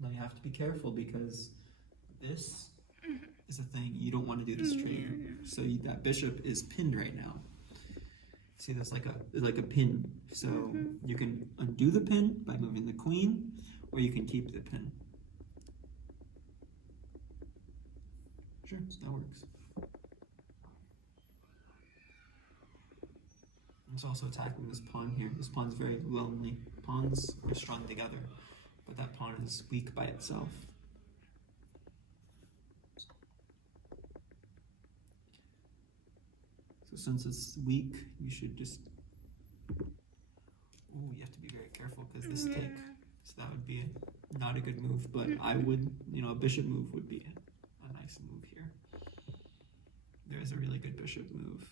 Now you have to be careful because this is a thing you don't want to do this trade. So that bishop is pinned right now. See, that's like a pin. So you can undo the pin by moving the queen, or you can keep the pin. Sure, that works. It's also attacking this pawn here. This pawn's very lonely. Pawns are strong together, but that pawn is weak by itself. So since it's weak, you should just... Ooh, you have to be very careful because this take. So that would be not a good move, but I would, a bishop move would be a nice move here. There's a really good bishop move.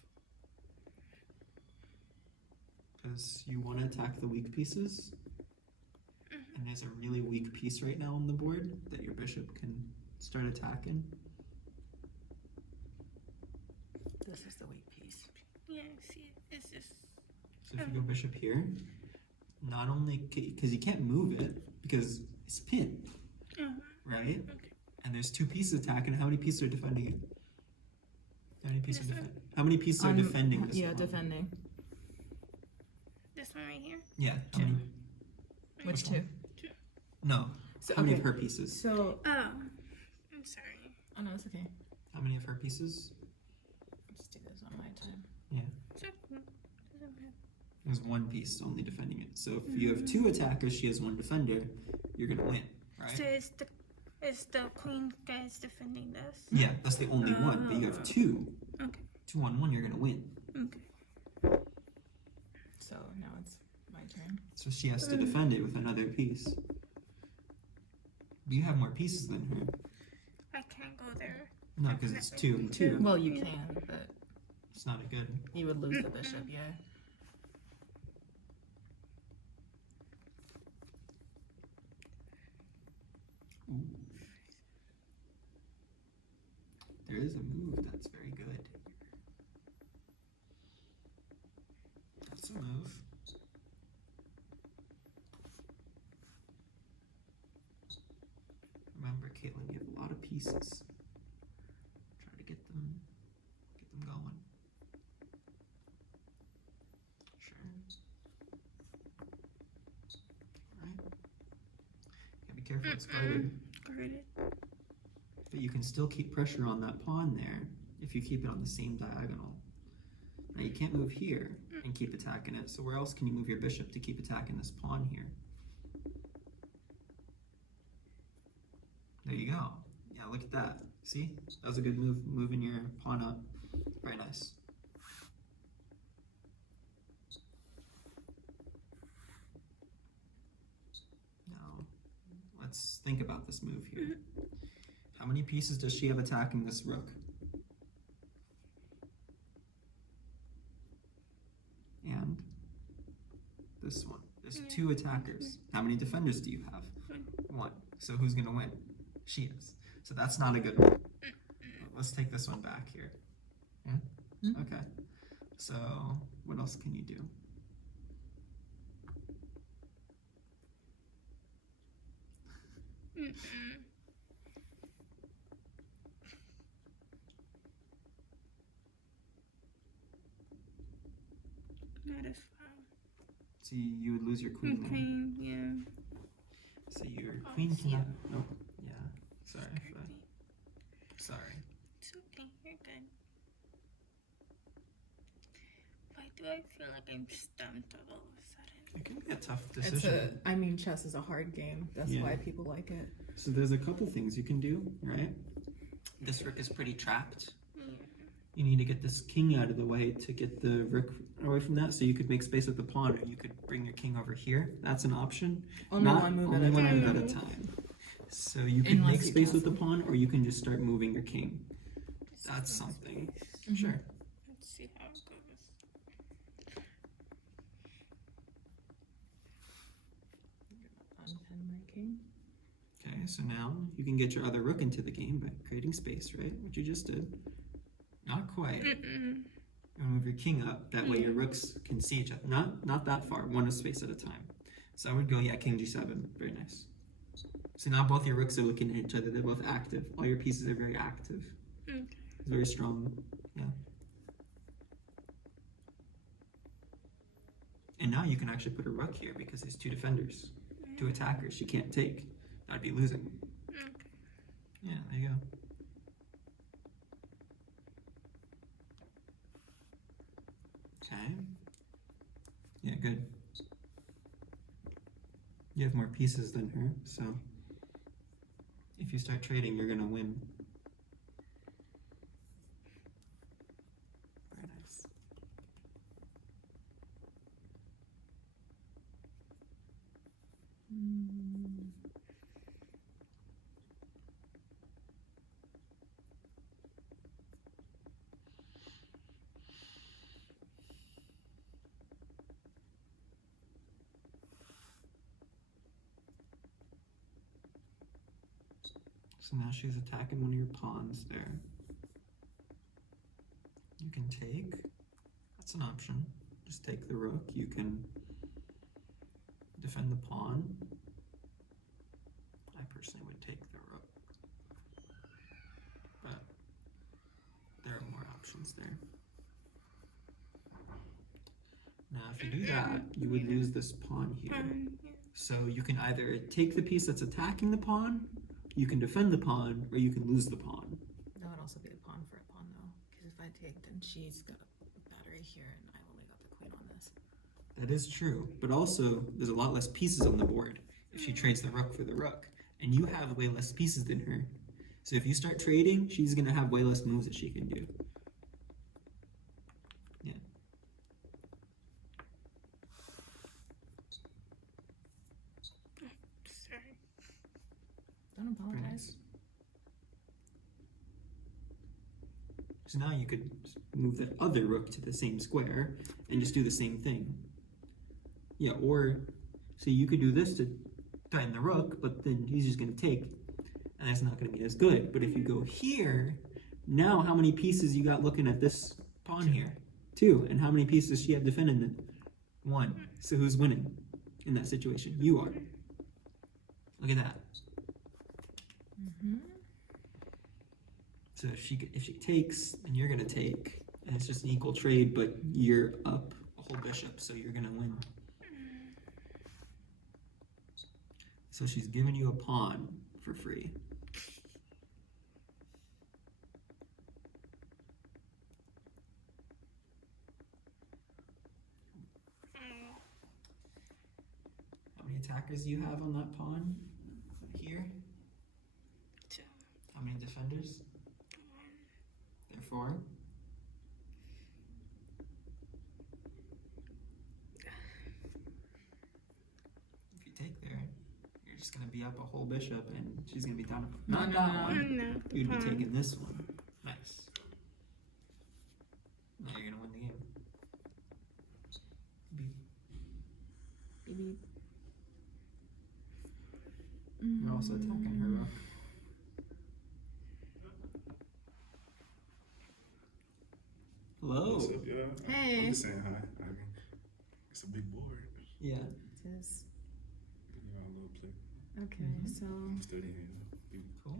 Because you want to attack the weak pieces, and there's a really weak piece right now on the board that your bishop can start attacking. This is the weak piece. Yeah, see, it's just. So if you go bishop here, not only, because you can't move it, because it's pinned, right? Okay. And there's two pieces attacking. How many pieces are defending it? How many pieces How many pieces are defending this? Yeah, pawn? defending. This one right here? Yeah. How Two. many? Which two? No. So, How many of her pieces? So, Oh, I'm sorry. oh no, it's okay. How many of her pieces? Let's do this on my time. It's okay. Doesn't matter. There's one piece only defending it. So if you have two attackers, she has one defender, you're gonna win, right? So it's the queen guys defending this? Yeah, that's the only one. But you have two. Okay. 2-on-1, you're gonna win. Okay. So now it's my turn. So she has to defend it with another piece. You have more pieces than her. I can't go there. No, because it's 2 and 2. Well, you can, but It's not a good. you would lose the bishop, yeah. Ooh. There is a move that's very good. That's a move. Remember, Caitlin, you have a lot of pieces. Try to get them going. Sure. Alright. Yeah, be careful, it's guarded. Guarded. But you can still keep pressure on that pawn there if you keep it on the same diagonal. Now you can't move here and keep attacking it, so where else can you move your bishop to keep attacking this pawn here? There you go. Yeah, look at that. See? That was a good move, moving your pawn up. Very nice. Now, let's think about this move here. How many pieces does she have attacking this rook? And this one. There's two attackers. How many defenders do you have? One. So who's going to win? She is. So that's not a good one. Let's take this one back here. Yeah? Okay. So what else can you do? Not as far. See, you would lose your queen there. Queen, yeah. So your queen cannot. No. Yeah. Sorry. Sorry. It's okay, you're good. Why do I feel like I'm stumped all of a sudden? It can be a tough It's decision. chess is a hard game. That's Yeah. why people like it. So there's a couple things you can do, right? This rook is pretty trapped. You need to get this king out of the way to get the rook away from that, so you could make space with the pawn, or you could bring your king over here. That's an option. Only Not one move only at a one time. move at a time. So you could Unless make you space with the castle. pawn, or you can just start moving your king. That's something. Sure. Let's see how it goes. Unpin my king. Okay. Okay, so now you can get your other rook into the game by creating space, right? What you just did. Not quite. Mm-mm. And move your king up. That way your rooks can see each other. Not that far. One space at a time. So I would go, yeah, king g7. Very nice. So now both your rooks are looking at each other. They're both active. All your pieces are very active. Okay. It's very strong. Yeah. And now you can actually put a rook here because there's two defenders. Two attackers she can't take. That'd be losing. Okay. Yeah, there you go. Okay. Yeah, good. You have more pieces than her, so if you start trading, you're gonna win. Very nice. So now she's attacking one of your pawns there. You can take. That's an option. Just take the rook. You can defend the pawn. I personally would take the rook. But there are more options there. Now if you do that, you would lose this pawn here. Yeah. So you can either take the piece that's attacking the pawn, you can defend the pawn, or you can lose the pawn. That would also be a pawn for a pawn, though. Because if I take, then she's got a battery here, and I only got the queen on this. That is true, but also there's a lot less pieces on the board if she trades the rook for the rook, and you have way less pieces than her. So if you start trading, she's gonna have way less moves that she can do. Yeah. Sorry. Don't Very apologize. nice. So now you could move that other rook to the same square and just do the same thing. Yeah, or so you could do this to tighten the rook, but then he's just going to take, and that's not going to be as good. But if you go here, now how many pieces you got looking at this pawn here? 2. And how many pieces does she have defending it? 1. So who's winning in that situation? You are. Look at that. So if she takes, and you're gonna take, and it's just an equal trade, but you're up a whole bishop, so you're gonna win. So she's giving you a pawn for free. How many attackers do you have on that pawn? Here? 2. How many defenders? Therefore, if you take there, you're just gonna be up a whole bishop, and she's gonna be down. Not that one. No. the You'd be pawn. taking this one. Nice. Now you're gonna win the game. Beep. Beep. You're also attacking her rook. Hello. What's up, y'all? Hey. I'm just saying hi. I mean, it's a big board. Yeah. It is. You know, a little play. Okay, so I'm studying. Cool.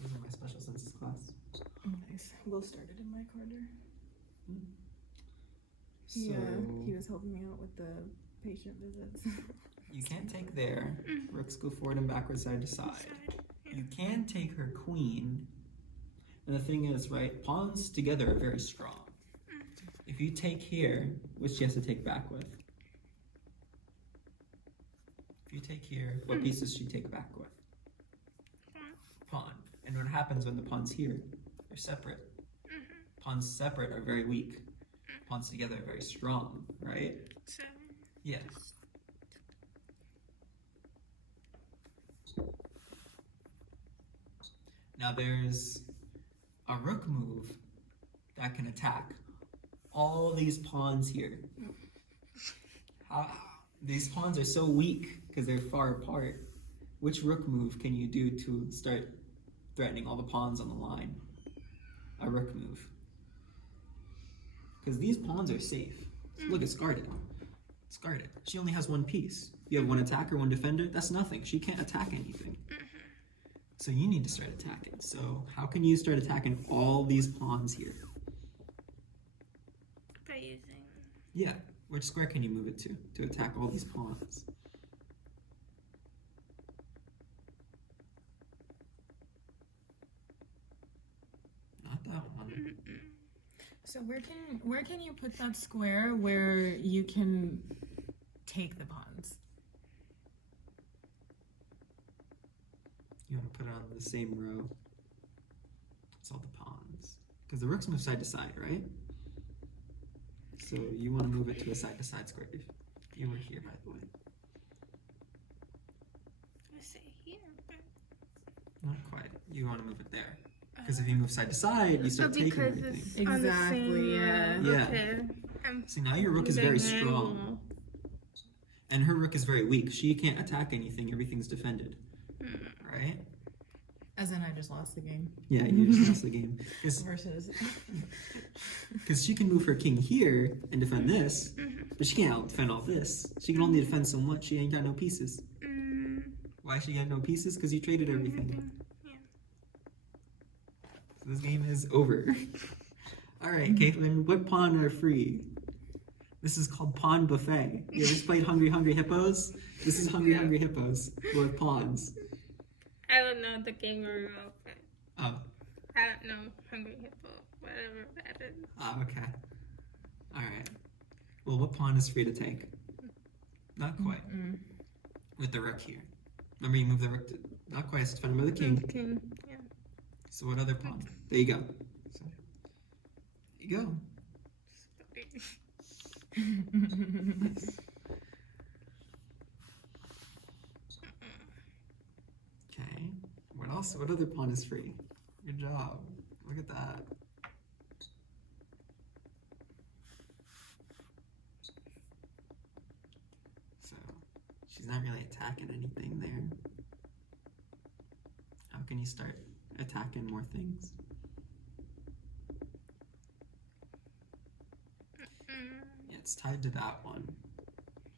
These are my special senses class. nice. Will started in my corner. So Yeah, he was helping me out with the patient visits. you can't take there. Rooks go forward and backwards, side to side. Side. You can take her queen. And the thing is, right, pawns together are very strong. If you take here, which she has to take back with. If you take here, what piece does she take back with? Pawn. And what happens when the pawn's here? They're separate. Pawns separate are very weak. Pawns together are very strong, right? 7. Yes. Now there's a rook move that can attack all these pawns here. These pawns are so weak because they're far apart. Which rook move can you do to start threatening all the pawns on the line? A rook move. Because these pawns are safe. Look, it's guarded. It's guarded. She only has one piece. You have one attacker, one defender. That's nothing. She can't attack anything. So you need to start attacking. So how can you start attacking all these pawns here? By using. Yeah. Which square can you move it to attack all these pawns? Not that one. So where can you put that square where you can take the pawns? You want to put it on the same row. It's all the pawns. Because the rooks move side to side, right? So you want to move it to a side to side square. If you were here, by the way. Let's say here. Not quite. You want to move it there. Because if you move side to side, you start taking because everything. it's on the Exactly, same yeah. row. Yeah. Okay. See, now your rook is very strong. And her rook is very weak. She can't attack anything. Everything's defended. Right? As in, I just lost the game. Yeah, you just lost the game. Versus. Because she can move her king here and defend this, but she can't out defend all this. She can only defend so much. She ain't got no pieces. Why she got no pieces? Because you traded everything. Yeah. So this game is over. All right, Caitlin, what pawn are free? This is called Pawn Buffet. You ever played Hungry Hungry Hippos? This is Hungry Hungry Hippos with pawns. I don't know the game very well, but Oh, I don't know Hungry Hippo, whatever that is. okay. All right. Well, what pawn is free to take? Not quite. With the rook here. Remember, you move the rook to... Not quite. It's defended by the king. King, yeah. So what other pawn? There you go. So, there you go. Nice. Okay. What else? What other pawn is free? Good job. Look at that. So, she's not really attacking anything there. How can you start attacking more things? Yeah, it's tied to that one.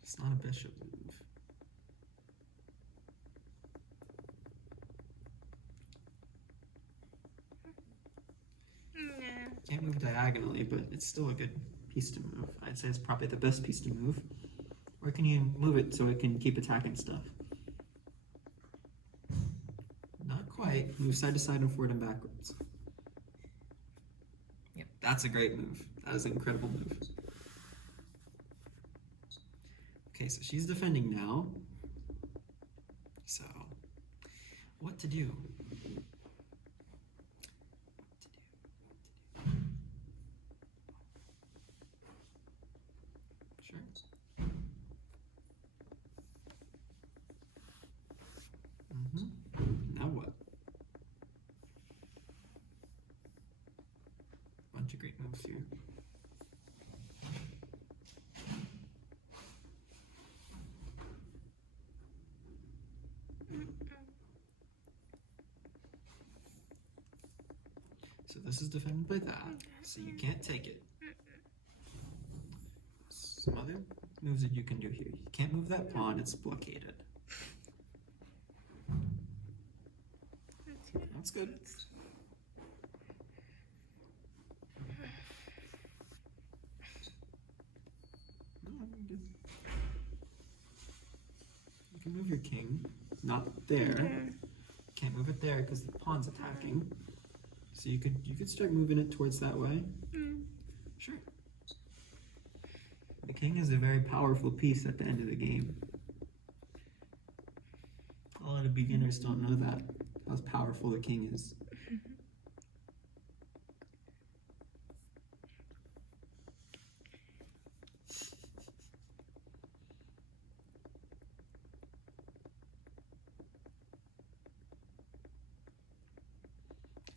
It's not a bishop move. Yeah. Can't move diagonally, but it's still a good piece to move. I'd say it's probably the best piece to move. Or can you move it so it can keep attacking stuff? Not quite. Move side to side and forward and backwards. Yep. That's a great move. That is an incredible move. Okay, so she's defending now. So, what to do? Sure. Now what? Bunch of great moves here. So this is defended by that, so you can't take it. Some other moves that you can do here. You can't move that pawn, it's blockaded. That's good. No, you're good. You can move your king, not there. Can't move it there because the pawn's attacking. So you could start moving it towards that way. Sure. The king is a very powerful piece at the end of the game. A lot of beginners don't know that, how powerful the king is.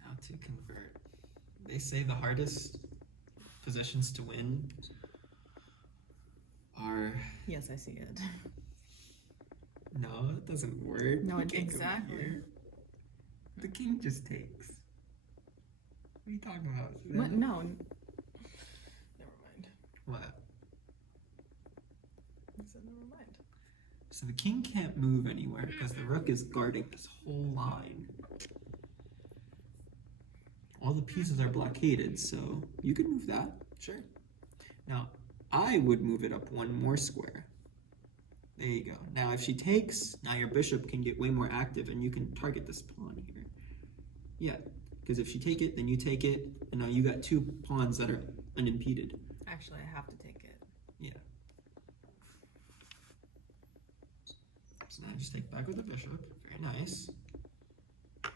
How to convert. They say the hardest positions to win are. Yes, I see it. No, it doesn't work. No, You can't go exactly. here. The king just takes. What are you talking about? What? No. Never mind. What? I said never mind. So the king can't move anywhere because the rook is guarding this whole line. All the pieces are blockaded, so you can move that, sure. Now, I would move it up one more square. There you go. Now, if she takes, now your bishop can get way more active and you can target this pawn here. Yeah, because if she take it, then you take it, and now you got two pawns that are unimpeded. Actually, I have to take it. Yeah. So now just take back with the bishop. Very nice. Okay.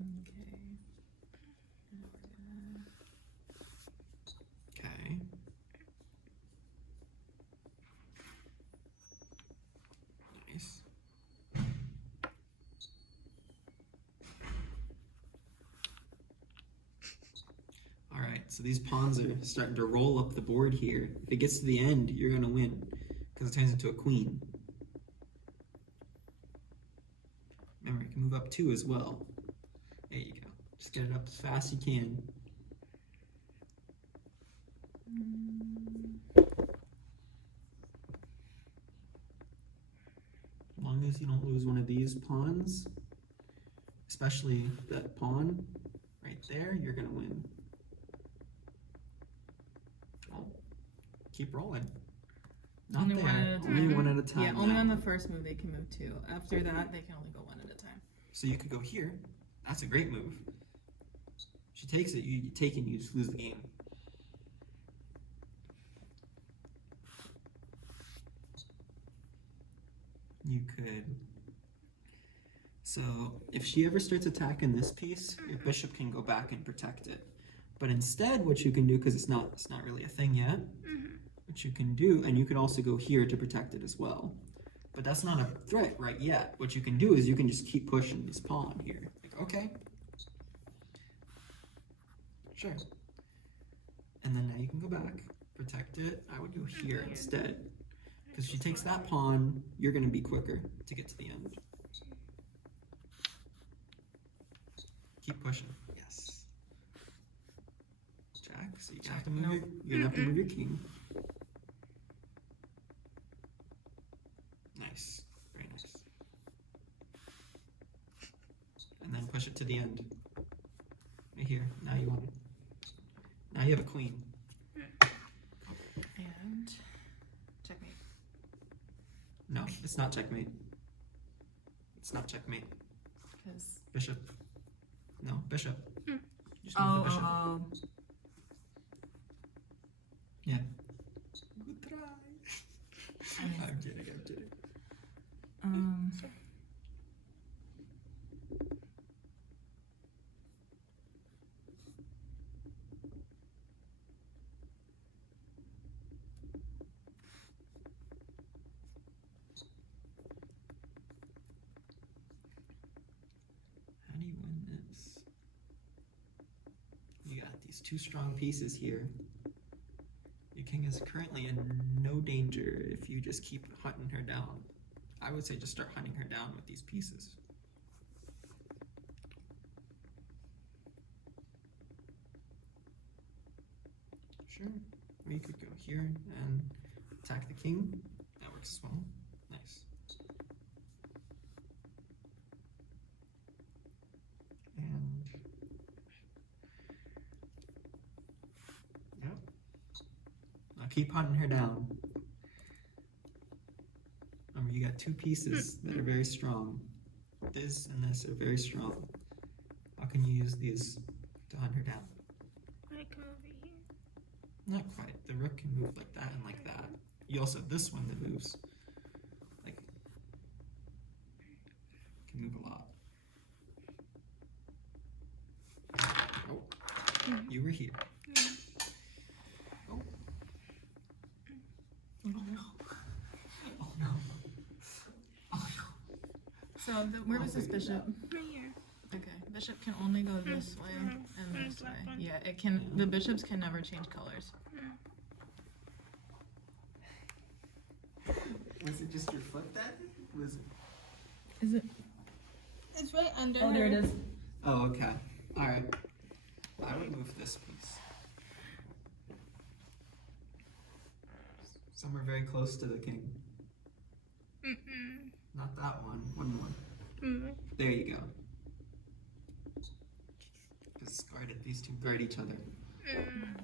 And we're gonna... Okay. Nice. Alright, so these pawns are starting to roll up the board here. If it gets to the end, you're gonna win. Because it turns into a queen. Remember, you can move up two as well. There you go. Just get it up as fast as you can. As long as you don't lose one of these pawns, especially that pawn right there, you're gonna win. Oh, keep rolling. Not Only there. one at a Only time. one at a time. Yeah, only now. on the first move they can move two. After that, they can only go one at a time. So you could go here. That's a great move. She takes it, you take it, and you just lose the game. You could. So if she ever starts attacking this piece, your bishop can go back and protect it. But instead, what you can do, because it's not really a thing yet, what you can do, and you could also go here to protect it as well. But that's not a threat right yet. What you can do is you can just keep pushing this pawn here. Like, okay. Sure. And then now you can go back, protect it. I would go here instead. Because if she takes that pawn, you're going to be quicker to get to the end. Keep pushing. Yes. Jack, so you have to move Nope. you're gonna have to move your king. Nice. Very nice. And then push it to the end. Right here. Now you want it. Now you have a queen. And checkmate. No, it's not checkmate. It's not checkmate. Because Bishop. No, bishop. Just move the bishop. Yeah. Good try. I'm kidding. How do you win this? You got these two strong pieces here. Your king is currently in no danger if you just keep hunting her down. I would say just start hunting her down with these pieces. Sure. Or you could go here and attack the king. That works as well. Nice. And yep. Now keep hunting her down. Remember, you got two pieces that are very strong. This and this are very strong. How can you use these to hunt her down? I come over here. Not quite. The rook can move like that and like that. You also have this one that moves. Like, can move a lot. Oh, you were here. Oh. Oh no. Oh no. Oh no. So where was this bishop? Right here. Okay, bishop can only go this way and this way. Yeah, it can. The bishops can never change colors. Was it just your foot that? Was it? Is it? It's right under. Oh, there it her. is. Oh, okay. All right. I would move this piece. Somewhere very close to the king. Mm-mm. Not that one. One more. Mm. There you go. Just guard it. These two guard each other. Mm.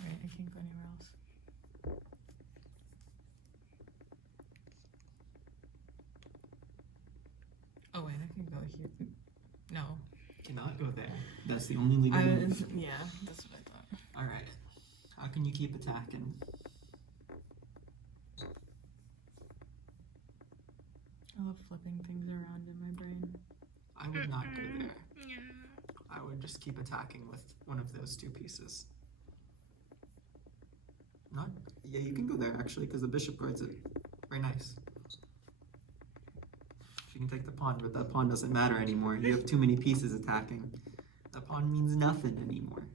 Alright, I can't go anywhere else. Oh wait, I can go here. No. Cannot go there. That's the only legal I move. was, yeah, that's what I thought. All right. How can you keep attacking? I love flipping things around in my brain. I would not go there. Yeah. I would just keep attacking with one of those two pieces. Not? Yeah, you can go there actually, because the bishop guards it. Very nice. She can take the pawn, but that pawn doesn't matter anymore. You have too many pieces attacking. That pawn means nothing anymore.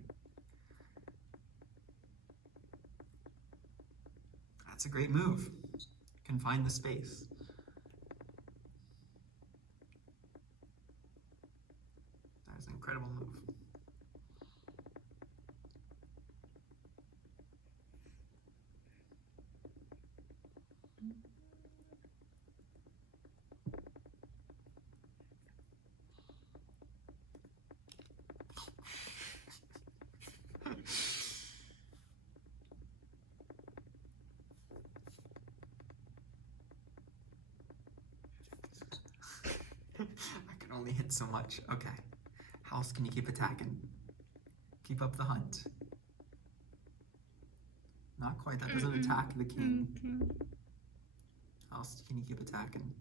That's a great move. Confine the space. That is an incredible move. I can only hit so much. Okay. How else can you keep attacking? Keep up the hunt. Not quite. That doesn't attack the king. How else can you keep attacking?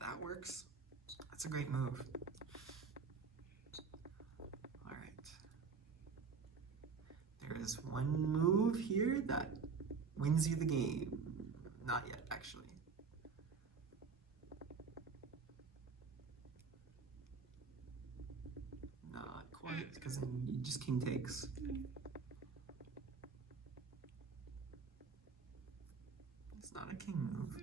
That works. That's a great move. Alright. There is one move here that wins you the game. Not yet, actually. Not quite, because then you just king takes. It's not a king move.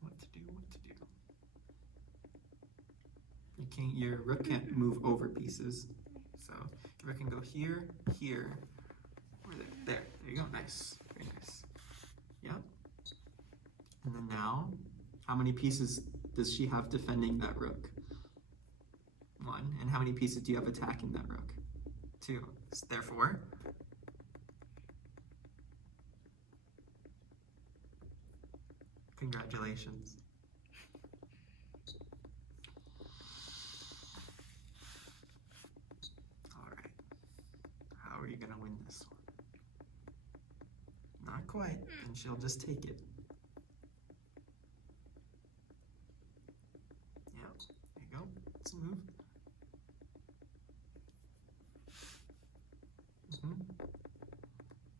What to do, what to do. Your rook can't move over pieces. So your rook can go here, here, or there. There you go, nice, very nice. Yep. And then now, how many pieces does she have defending that rook? 1. And how many pieces do you have attacking that rook? 2. So therefore, congratulations. Alright. How are you gonna win this one? Not quite, and she'll just take it. Yeah, there you go. It's a move.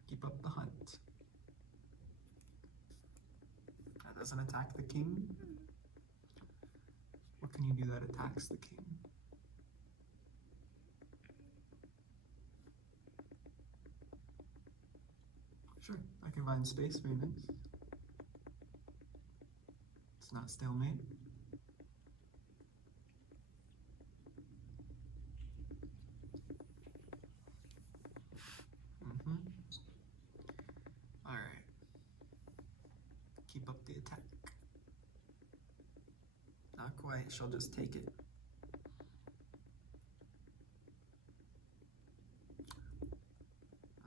Keep up the hunt. That doesn't attack the king. What can you do that attacks the king? Sure, I can find space, very nice. It's not stalemate. Alright. Keep up the attack. Not quite, she'll just take it.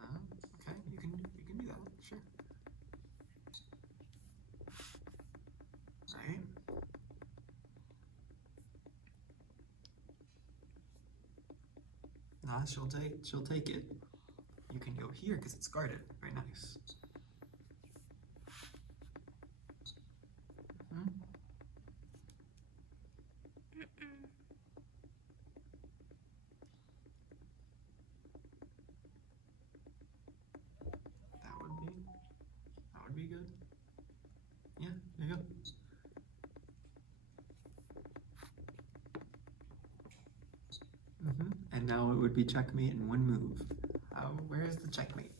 Okay, you can do that, sure. Right. Nah, she'll take it. You can go here because it's guarded. Very nice. go. And now it would be checkmate in one move. Where's the checkmate?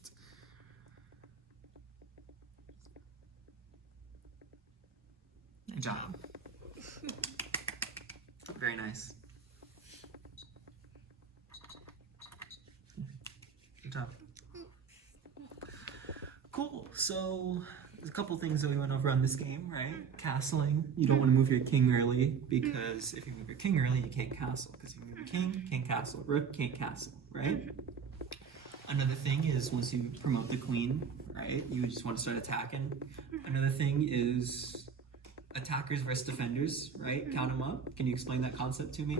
Good job. Very nice. Good job. Cool. So there's a couple things that we went over on this game, right? Castling. You don't want to move your king early because if you move your king early, you can't castle. Because you move your king, you can't castle. Rook can't castle, right? Another thing is once you promote the queen, right? You just want to start attacking. Another thing is attackers versus defenders, right? Count them up. Can you explain that concept to me?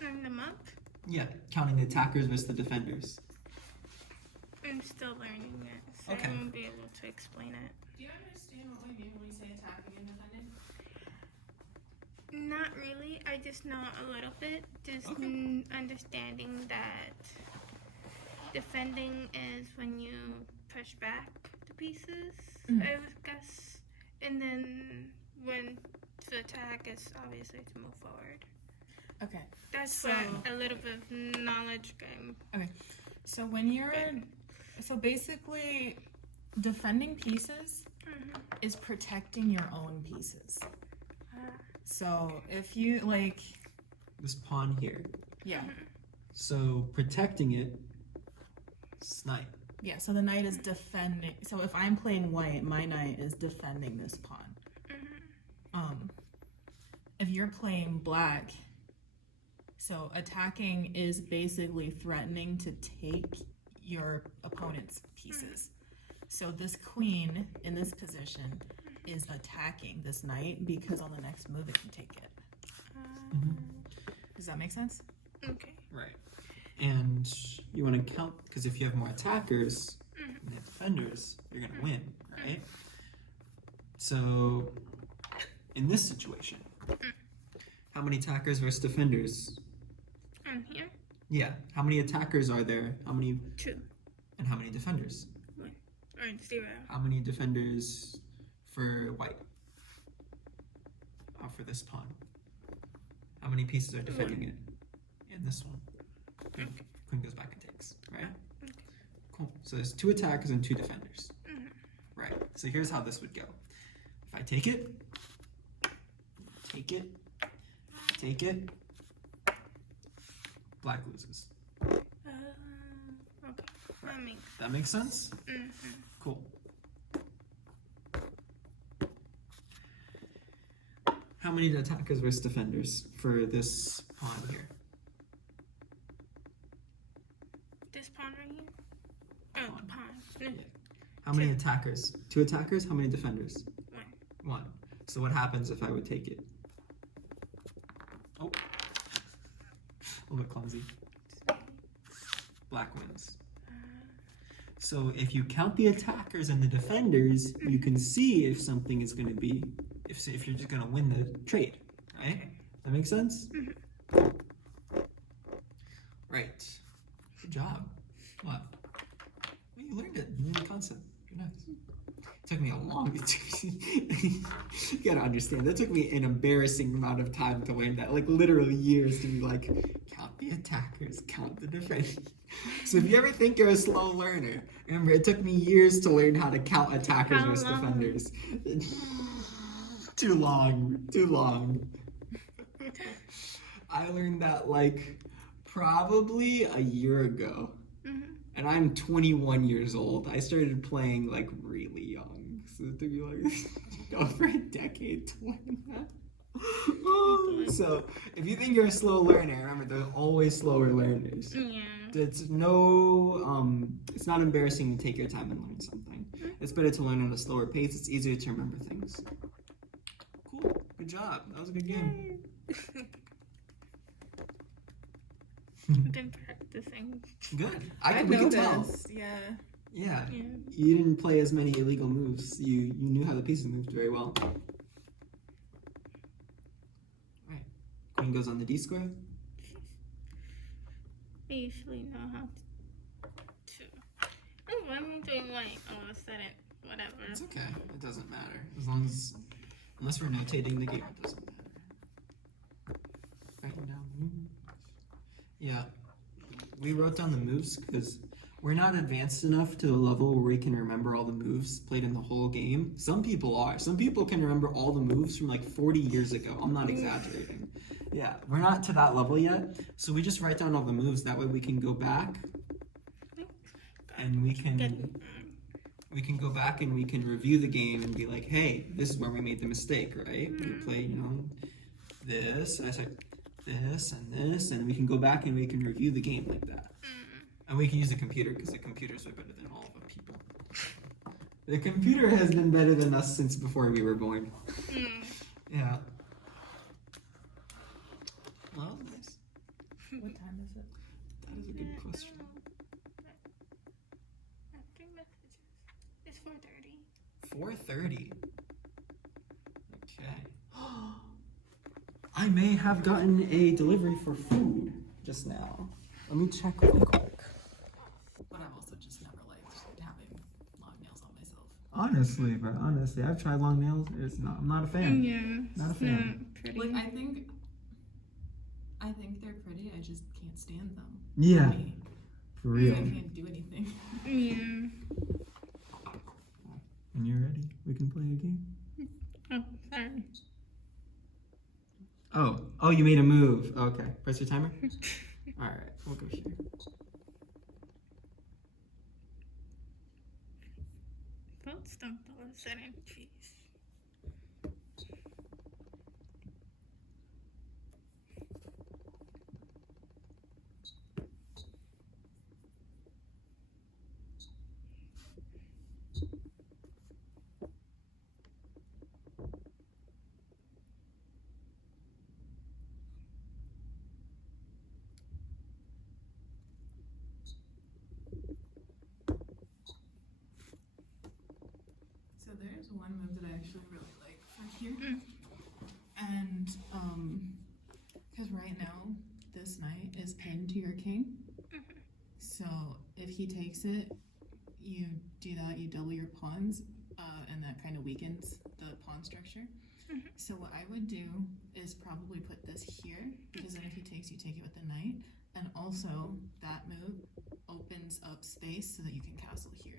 Turn them up. Yeah, counting the attackers versus the defenders. I'm still learning it, so Okay. I won't be able to explain it. Do you understand what we mean when we say attacking and defending? Not really. I just know a little bit. Just Okay. understanding that defending is when you push back the pieces, Mhm. I would guess. And then when to attack is obviously to move forward. Okay. That's So- what a little bit of knowledge game. So when you're so basically defending pieces is protecting your own pieces. So if you like This pawn here. yeah. So protecting it, snipe. Yeah, so the knight is defending. So if I'm playing white, my knight is defending this pawn. If you're playing black, so attacking is basically threatening to take your opponent's pieces. So this queen in this position is attacking this knight because on the next move it can take it. Does that make sense? Okay. Right. And you want to count, because if you have more attackers than defenders, you're going to win, right? So, in this situation, how many attackers versus defenders? I'm here. Yeah. How many attackers are there? How many, 2 and how many defenders? or 0. How many defenders for white? For this pawn? How many pieces are defending it? And this one. Queen goes back and takes, right? Okay. Cool. So there's 2 attackers and 2 defenders. Right. So here's how this would go. If I take it, take it, take it, black loses. Okay. That makes. That makes sense? Cool. How many attackers versus defenders for this pawn here? This pawn right here? Oh, the pawn. Yeah. How many 2. attackers? 2 attackers? How many defenders? 1. 1. So what happens if I would take it? Oh. A little bit clumsy. Black wins. So if you count the attackers and the defenders, you can see if something is going to be, if you're just going to win the trade, right? That makes sense? Right. Good job. What? Well, you learned it. You learned the concept. You're nice. It took me a long you gotta understand, that took me an embarrassing amount of time to learn that. Like literally years to be like, count the attackers, count the defenders. So if you ever think you're a slow learner, remember it took me years to learn how to count attackers How versus long? defenders. Too long. Too long. I learned that like probably a year ago. And I'm 21 years old. I started playing like really young. So it took me like over a decade to learn that. So if you think you're a slow learner, remember there are always slower learners. Yeah. It's it's not embarrassing to take your time and learn something. It's better to learn at a slower pace. It's easier to remember things. Cool. Good job. That was a good game. Been practicing. Good. We can tell. Yeah. Yeah. Yeah. You didn't play as many illegal moves. You knew how the pieces moved very well. Right. Queen goes on the D square. I usually know how to. Oh, I'm doing white all of a sudden. whatever. It's okay. It doesn't matter. Unless we're notating the game, it doesn't matter. Writing down the moves. Yeah. We wrote down the moves because we're not advanced enough to the level where we can remember all the moves played in the whole game. Some people are. Some people can remember all the moves from like 40 years ago. I'm not exaggerating. Yeah, we're not to that level yet. So we just write down all the moves. That way we can go back and we can go back and we can review the game and be like, hey, this is where we made the mistake, right? We play, this, I said this, and we can go back and we can review the game like that. And we can use the computer because the computers are better than all of the people. The computer has been better than us since before we were born. Yeah. Well, nice. What time is it? That is a good question. After messages. It's 4:30. 4:30. Okay. I may have gotten a delivery for food just now. Let me check real quick. But I've also just never liked having long nails on myself. Honestly, I've tried long nails. I'm not a fan. Yeah. Not a it's fan. not pretty. Like I think they're pretty. I just can't stand them. Yeah, I mean, for I real. can't do anything. Yeah. When you're ready, we can play a game. Oh, sorry. Oh, you made a move. Okay, press your timer. All right, we'll go here. Both stumped on setting cheese. So there's one move that I actually really like for here. And because right now this knight is pinned to your king. So if he takes it, you do that, you double your pawns, and that kind of weakens the pawn structure. So what I would do is probably put this here, because then if he takes, you take it with the knight. And also, that move opens up space so that you can castle here.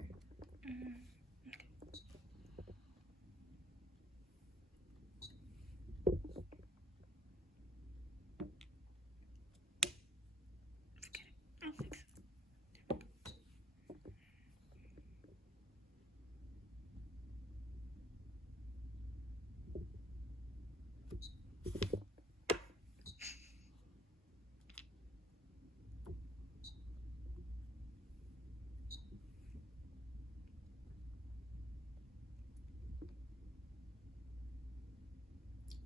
I'll fix it.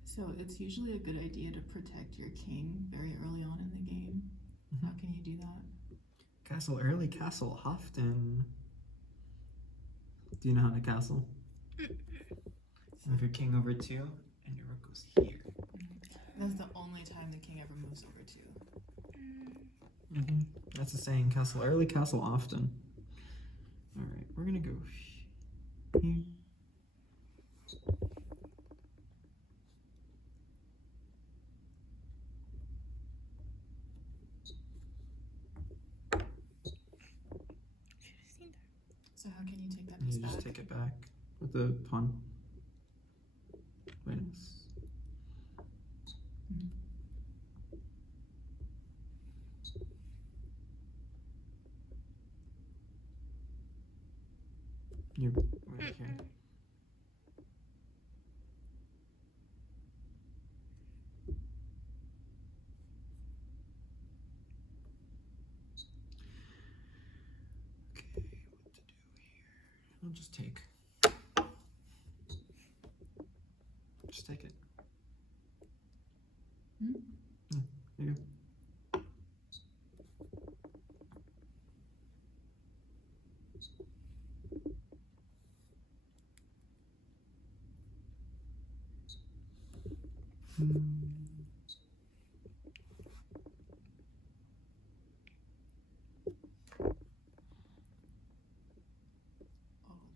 So it's usually a good idea to protect your king very early on in the game. How can you do that? Castle early, castle often. Do you know how to castle? Move your king over 2, and your rook goes here. That's the only time the king ever moves over 2. That's the saying, castle early, castle often. Alright, we're gonna go here. Should've seen that. So how can you take that And piece you just back? take it back with the pawn. Very nice. You're right here. Okay, what to do here? I'll just take. Just take it. Hmm? Yeah, there you go. Oh,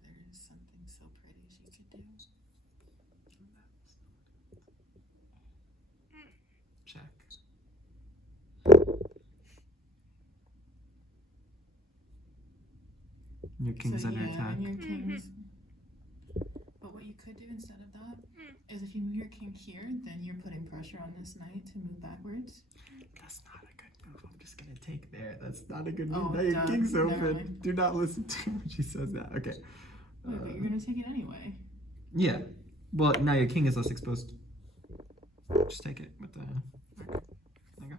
there is something Your king's so, under yeah, attack. and your king's. But what you could do instead of that is if you move your king here, then you're putting pressure on this knight to move backwards. That's not a good move. I'm just gonna take there. That's not a good Oh, move. Now your duh. king's Never open. mind. Do not listen to her when she says that. Okay. Wait, but you're gonna take it anyway. Yeah. Well, now your king is less exposed. Just take it with the. There you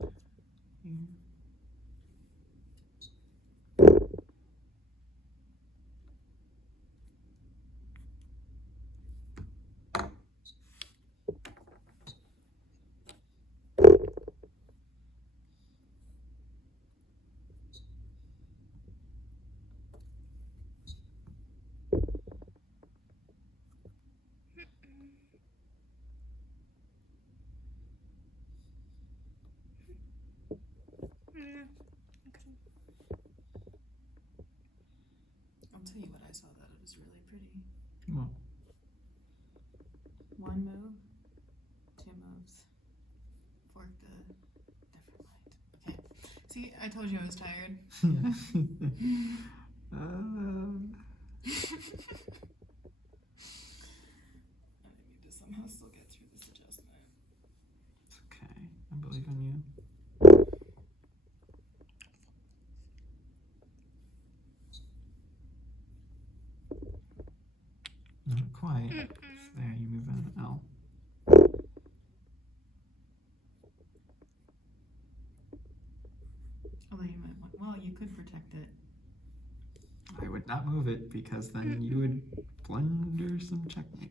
go. Mm. I'll tell you what I saw that it was really pretty. Well, One move, two moves. Fork the different light. Okay. See, I told you I was tired. I need to somehow still get through this adjustment. It's okay. I believe in you. Not quite. It's there, you move an L. Although you might want, well, you could protect it. I would not move it because then you would blunder some checkmate.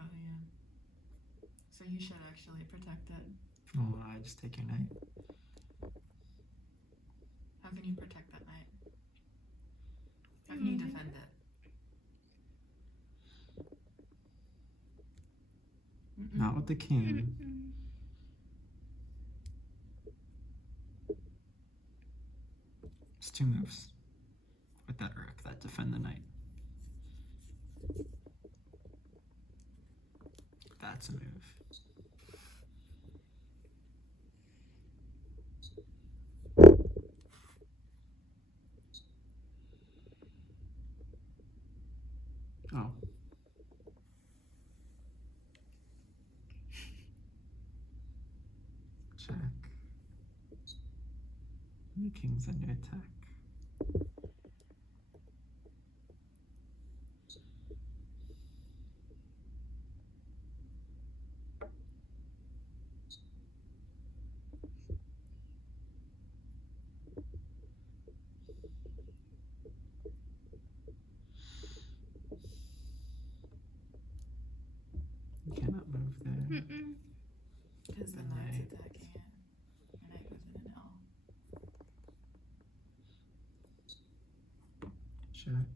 Oh yeah. So you should actually protect it. Oh, I just take your knight. How can you protect that knight? How can you defend it? Mm-mm. Not with the king. Mm. It's two moves with that rook that defend the knight. That's a move. Oh. Check. The king's under attack. You cannot move there. Mm-mm. Because the The knight's knight. attacking it. Your knight goes in an L. Check.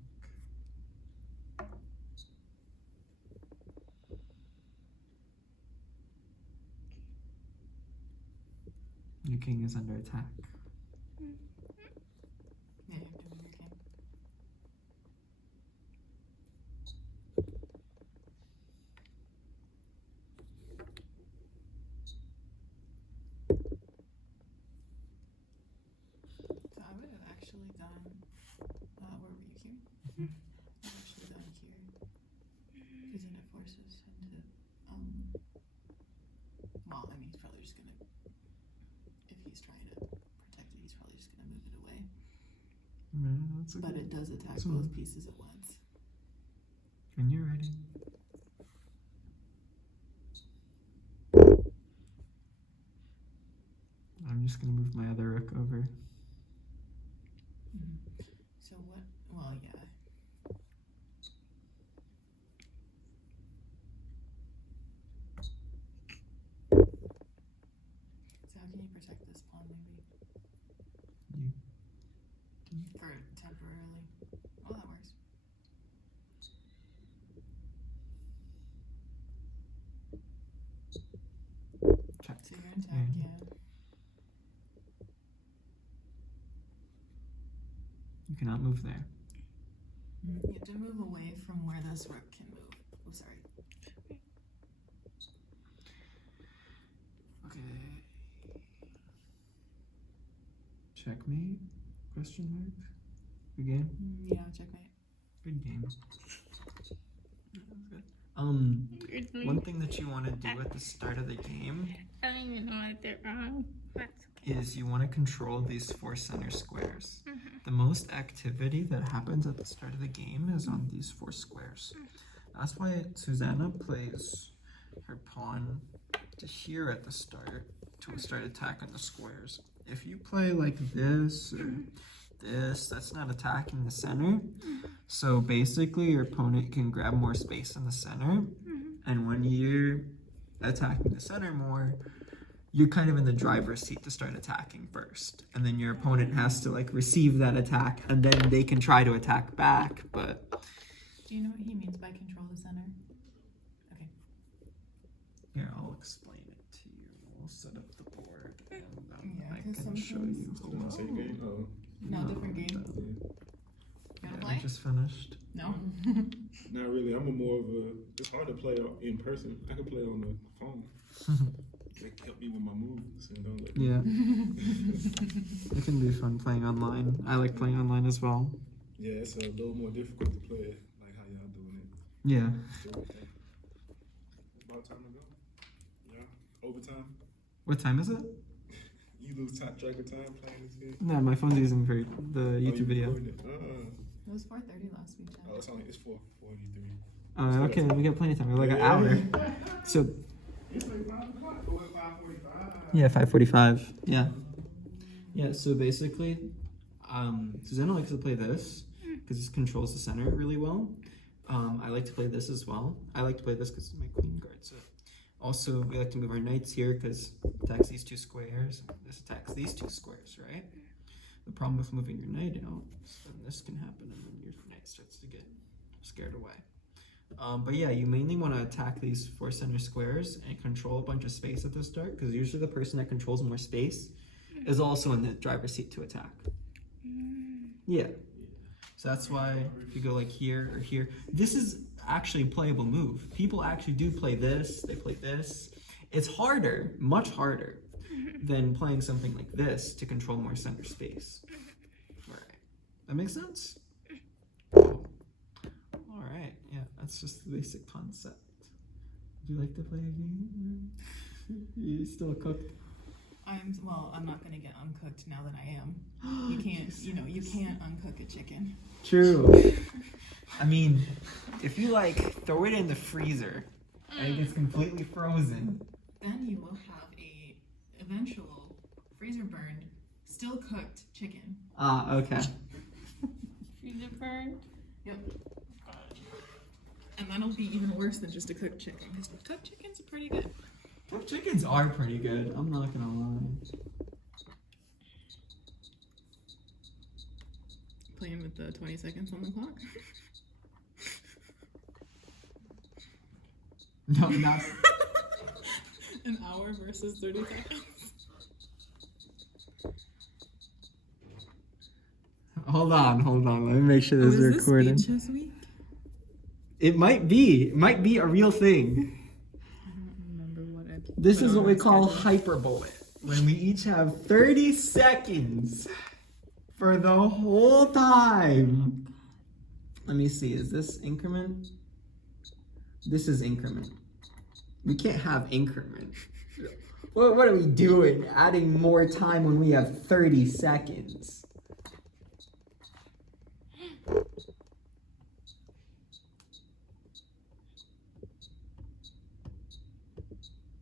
Your king is under attack. Yeah, you have to move your king. So I would have actually done, where were you here? Mhm. I would have actually done here. Because then it forces him to, well, I mean, he's probably just gonna, if he's trying to protect it, he's probably just gonna move it away. That's a But good. it does attack So- both pieces at once. When you're ready. I'm just gonna move my other rook over. So what, well, yeah. So how can you protect this pawn maybe? For temporarily. Well, that works. Check. So you're intact, Yeah. yeah. You cannot move there. You have to move away from where this rook can move. Oh, sorry. Okay. Checkmate? Question mark? Good game? Yeah, checkmate. Good game. That was good. One thing that you want to do at the start of the game I don't even know what they're wrong. That's okay. is you want to control these 4 center squares. The most activity that happens at the start of the game is on these 4 squares. That's why Susanna plays her pawn to here at the start to start attacking the squares. If you play like this or this, that's not attacking the center. So basically your opponent can grab more space in the center, and when you're attacking the center more, you're kind of in the driver's seat to start attacking first, and then your opponent has to like receive that attack, and then they can try to attack back. But Do you know what he means by control the center? Okay. here, I'll explain it to you. We'll set up the board, and Yeah, I 'cause can show sometimes- you. Still not same game? Oh. No, different game. Yeah. You wanna Yeah, play? I just finished. No? Not really. I'm a more of a. It's hard to play in person. I can play on the phone. They help me with my moves and don't let me. Yeah, it can be fun playing online. I like playing online as well. Yeah, it's a little more difficult to play it, like how y'all doing it. Yeah. Still okay. About time to go. Yeah. Overtime. What time is it? You lose track of time playing this game. No, my phone's using the Oh, YouTube you video. recording it? It was 4:30 last week, Oh, it's 4:43. Okay, we got plenty of time. We have like an hour. So It's like 5 o'clock. Oh, it's 5:45. yeah, 5:45. Yeah. Yeah. So basically, Susanna likes to play this because this controls the center really well. I like to play this as well. I like to play this because my queen guards it. Also, we like to move our knights here because attacks these 2 squares. This attacks these 2 squares, right? The problem with moving your knight out is then this can happen and then your knight starts to get scared away. But yeah, you mainly want to attack these 4 center squares and control a bunch of space at the start, because usually the person that controls more space is also in the driver's seat to attack. Yeah. So that's why if you go like here or here, this is actually a playable move. People actually do play this, they play this. It's harder, much harder, than playing something like this to control more center space. Alright. That makes sense? Alright, yeah, that's just the basic concept. Would you like to play a game? You still cooked? I'm not gonna get uncooked now that I am. You can't, you can't uncook a chicken. True. I mean, if you like throw it in the freezer and it gets completely frozen. Then you will have a eventual freezer burned, still cooked chicken. Ah, okay. Freezer burned. Yep. And that'll be even worse than just a cooked chicken, because cooked chickens are pretty good. Cooked chickens are pretty good, I'm not gonna lie. Playing with the 20 seconds on the clock. No, not. An hour versus 30 seconds. Hold on. Let me make sure this is recording. This Speed Chess Week? It might be a real thing. I don't remember what I This put is on what we my call schedule. hyperbullet. When we each have 30 seconds for the whole time. Let me see, is this increment? This is increment. We can't have increment. What are we doing? Adding more time when we have 30 seconds.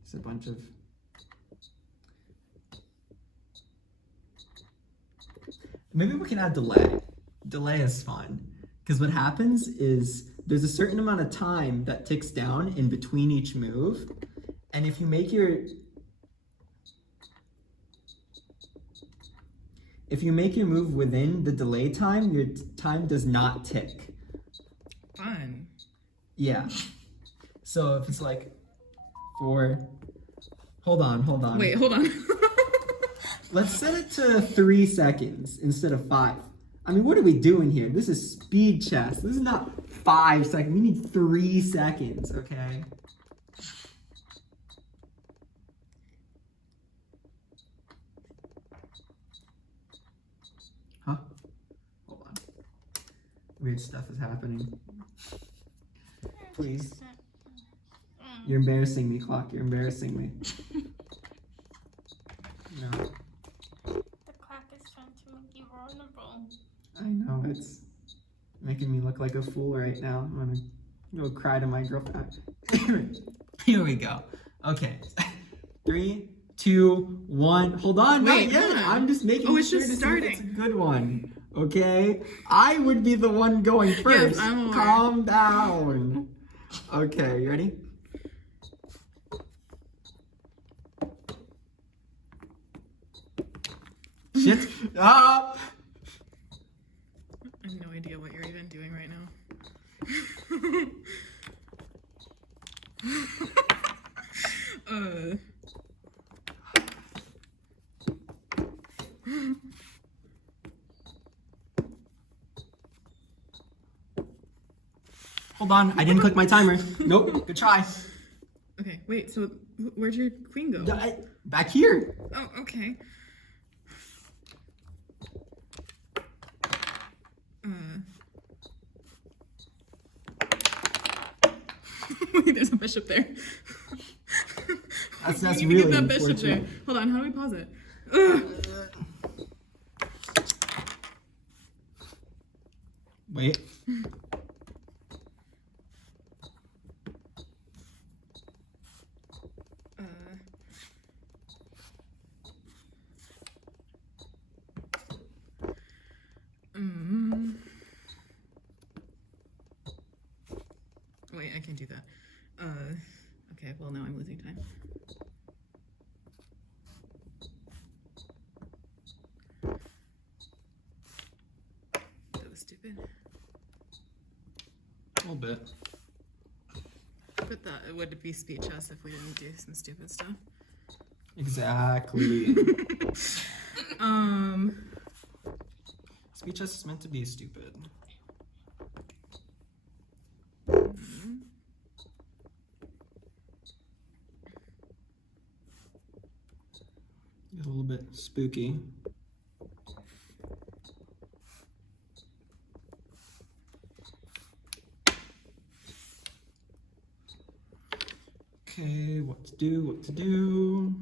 It's a bunch of... Maybe we can add delay. Delay is fun. Because what happens is there's a certain amount of time that ticks down in between each move. And if you make your move within the delay time, your time does not tick. Fun. Yeah. So if it's like 4, hold on. Wait, hold on. Let's set it to 3 seconds instead of 5. I mean, what are we doing here? This is speed chess. This is not 5 seconds. We need 3 seconds, okay? Huh? Hold on. Weird stuff is happening. Please. You're embarrassing me, clock. You're embarrassing me. No, The clock is trying to make you vulnerable. I know it's making me look like a fool right now. I'm gonna go cry to my girlfriend. Here we go. Okay. 3, 2, 1. Hold on. Wait, not yet. hold on. I'm just making Oh, it's sure just to see if it's a starting. good one. Okay. I would be the one going first. I'm aware. Calm down. Okay. You ready? Shit. Ah. I have no idea what you're even doing right now. uh. Hold on. I didn't click my timer. Nope. Good try. Okay, wait, so where'd your queen go? Back here. Oh, okay. Wait, there's a bishop there. That's We need to really get that bishop there. unfortunate. Hold on, how do we pause it? Ugh. Wait. Uh, mm. Wait, I can't do that. Okay, well now I'm losing time. That was stupid. A little bit. But that it would be speed chess if we didn't do some stupid stuff. Exactly. Um. Speech chess is meant to be stupid. Get a little bit spooky. Okay, what to do, what to do.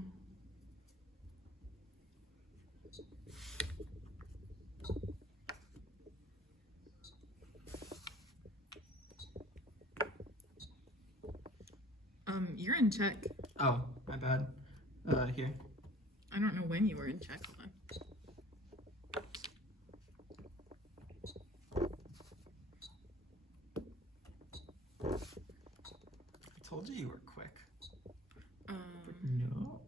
You're in check. Oh, my bad. Here. I don't know when you were in check. Hold on. I told you were quick. Um. No.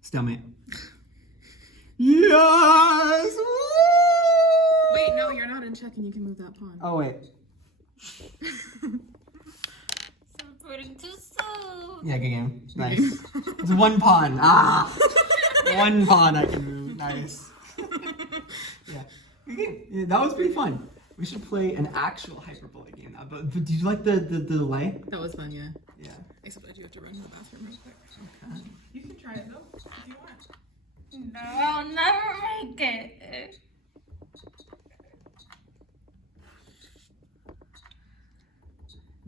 Stalemate. Yes! Woo! Wait, no, you're not in check, and you can move that pawn. Oh wait. Celebrating too soon. Yeah, good game. Nice. It's one pawn. Ah! One pawn I can move. Nice. Yeah. Good game. Yeah, that was pretty fun. We should play an actual hyperbolic game now. But did you like the delay? That was fun, yeah. Yeah. Except I do have to run to the bathroom real quick. Okay. You can try it though, if you want. No, I'll never make it.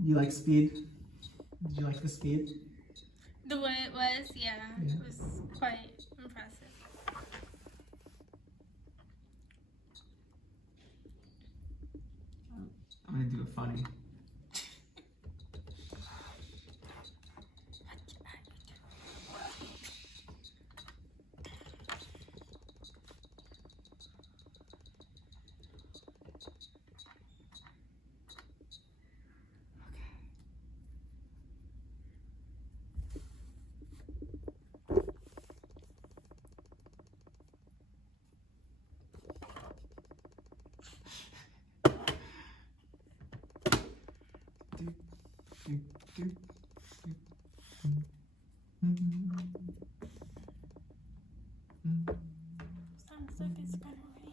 You like speed? Did you like the speed? The way it was, yeah, Yeah. it was quite impressive. I'm gonna do a funny. Do, do, do. Sounds like it's gonna rain.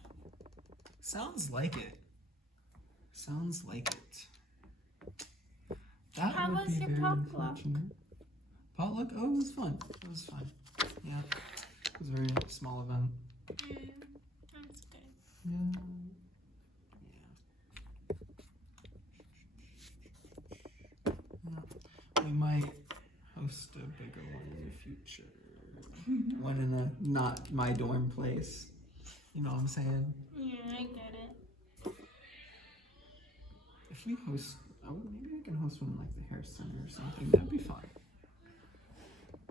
Sounds like it. Sounds like it. That How would was be your very potluck? unfortunate. Potluck? Oh, it was fun. It was fun. Yeah. It was a very small event. That's good. Yeah. We might host a bigger one in the future. One in a not my dorm place. You know what I'm saying? Yeah, I get it. If we host, maybe we can host one in like the hair center or something. That'd be fun.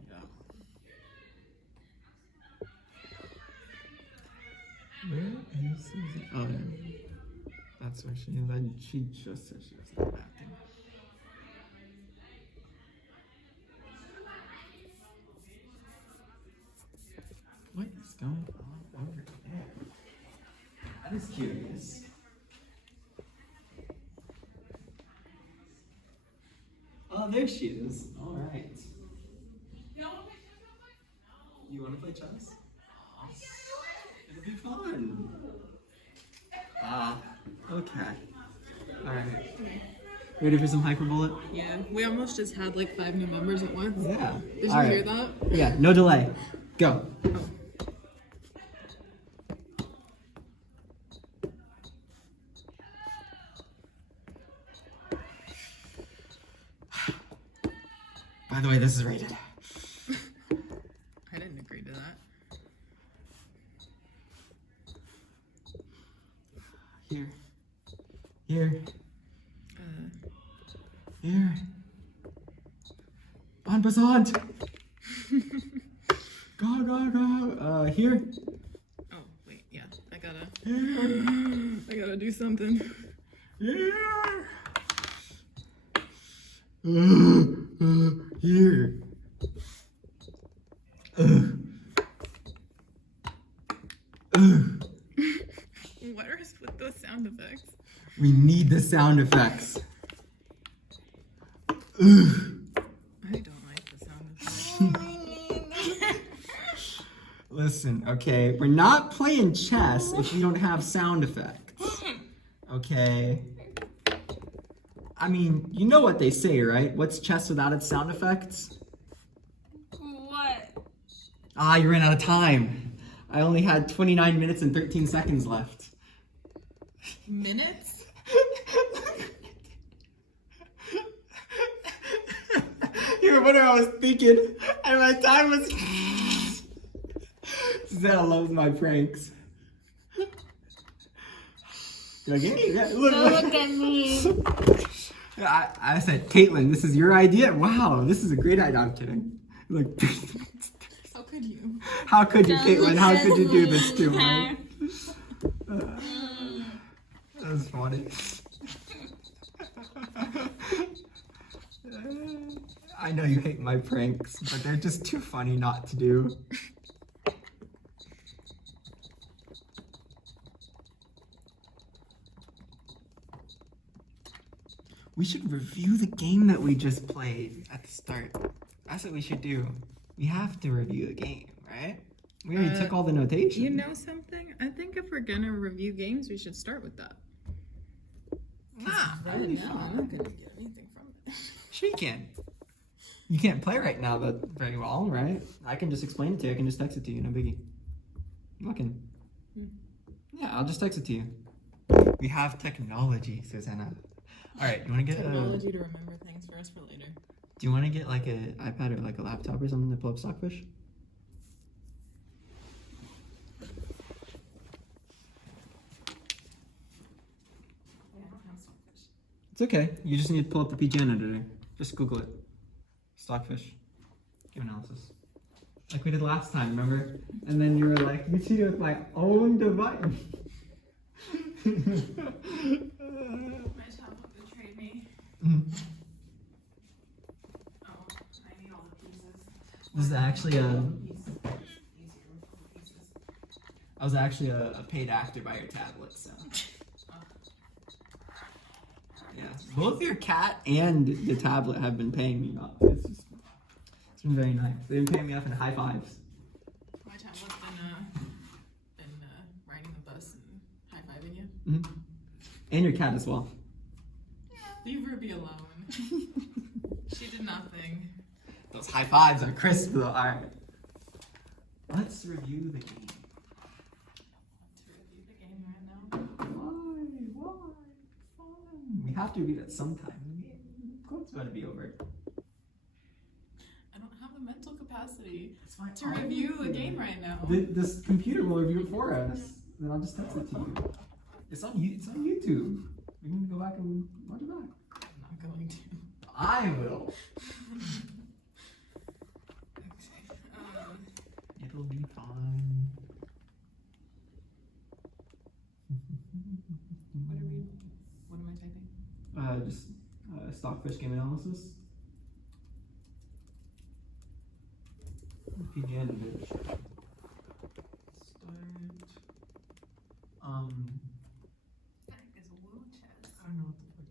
Yeah. Where is Susie? Oh, yeah. That's where she is. She just said she was not acting. What is going on over there? That is curious. Oh, there she is. All right. You want to play chess? It'll be fun. Okay. All right. Ready for some hyperbullet? Yeah, we almost just had like 5 new members at once. Yeah. Did you All right. hear that? Yeah, no delay. Go. By the way, this is rated. I didn't agree to that. Here. Here. Here. En passant. Go. Here. Oh, wait, yeah, I Here. gotta do something. Here. Here. What is with those sound effects? We need the sound effects. I don't like the sound effects. Listen, okay, we're not playing chess if we don't have sound effects. Okay? I mean, you know what they say, right? What's chess without its sound effects? What? Ah, you ran out of time. I only had 29 minutes and 13 seconds left. Minutes? You were wondering what I was thinking, and my time was. Susanna loves my pranks. Did I get it? Yeah, Don't look. look at me. I said, Caitlin, this is your idea? Wow, this is a great idea. I'm kidding. Look. How could you? How could you, Don't Caitlin? look How at could you do me. this to me? That was funny. I know you hate my pranks, but they're just too funny not to do. We should review the game that we just played at the start. That's what we should do. We have to review the game, right? We already took all the notation. You know something? I think if we're gonna review games, we should start with that. that'd be Right now, I'm fun. not gonna get anything from it. Sure you can. You can't play right now that very well, right? I can just explain it to you. I can just text it to you, no biggie. Looking. Yeah, I'll just text it to you. We have technology, Susanna. All right, you want to get Technology to remember things for us for later. do you want to get like an iPad or like a laptop or something to pull up Stockfish? It's okay. You just need to pull up the PGN editor. Just Google it. Stockfish. Game analysis. Like we did last time, remember? And then you were like, you cheated with my own device. My tablet betrayed me. Mhm. Oh, I need all the pieces. This is actually I was actually a paid actor by your tablet, so. Yeah. Both your cat and the tablet have been paying me off. It's just It's been very nice. They've been paying me off in high fives. My time was been riding the bus and high-fiving you. Mm-hmm. And your cat as well. Leave Ruby alone. She did nothing. Those high fives are crisp though. Alright. Let's review the game. To review the game right now. Why? Fun. We have to read it sometime. The court's about to be over. I don't have the mental capacity It's fine. to review a game right now. This computer will review it for us. Then I'll just text it to you. It's on YouTube. We can go back and watch it back. I'm not going to. I will. Okay. It'll be fine. What am I typing? Just Stockfish game analysis. PGN bitch. Start. That is a woo chest. I don't know what the fuck.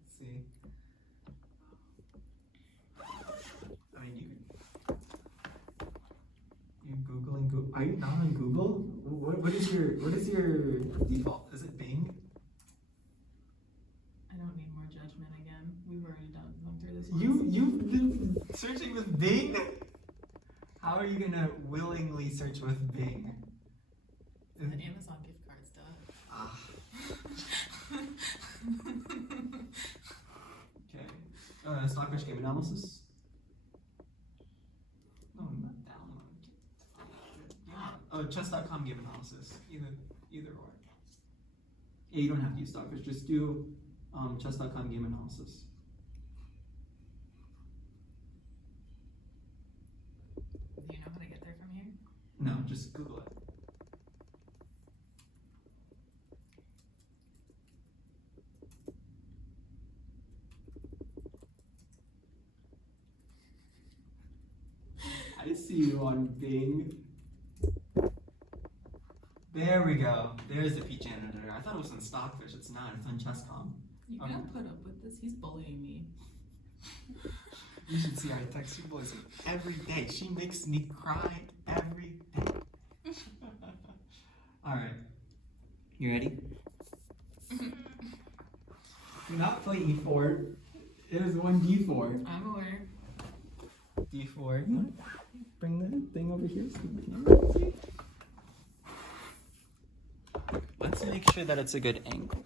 Let's see. I mean, you googling Google. Are you not on Google? What is your default? Is it Bing? I don't need more judgment again. We've already gone through this. You've been searching with Bing? How are you gonna willingly search with Bing? The Amazon gift card stuff. Ah. Okay. Stockfish game analysis. No, not download. Yeah. Oh, chess.com game analysis. Either or. Yeah, you don't have to use Stockfish. Just do chess.com game analysis. Do you know how to get there from here? No, just Google it. I see you on Bing. There we go. There's the peach editor. I thought it was on Stockfish. It's not. It's on Chess.com. You Okay. can't put up with this. He's bullying me. You should see I text you boys every day. She makes me cry every day. Alright. You ready? Do not play e4. It is one d4. I'm aware. D4. You wanna bring the thing over here so the camera can see? Let's make sure that it's a good angle.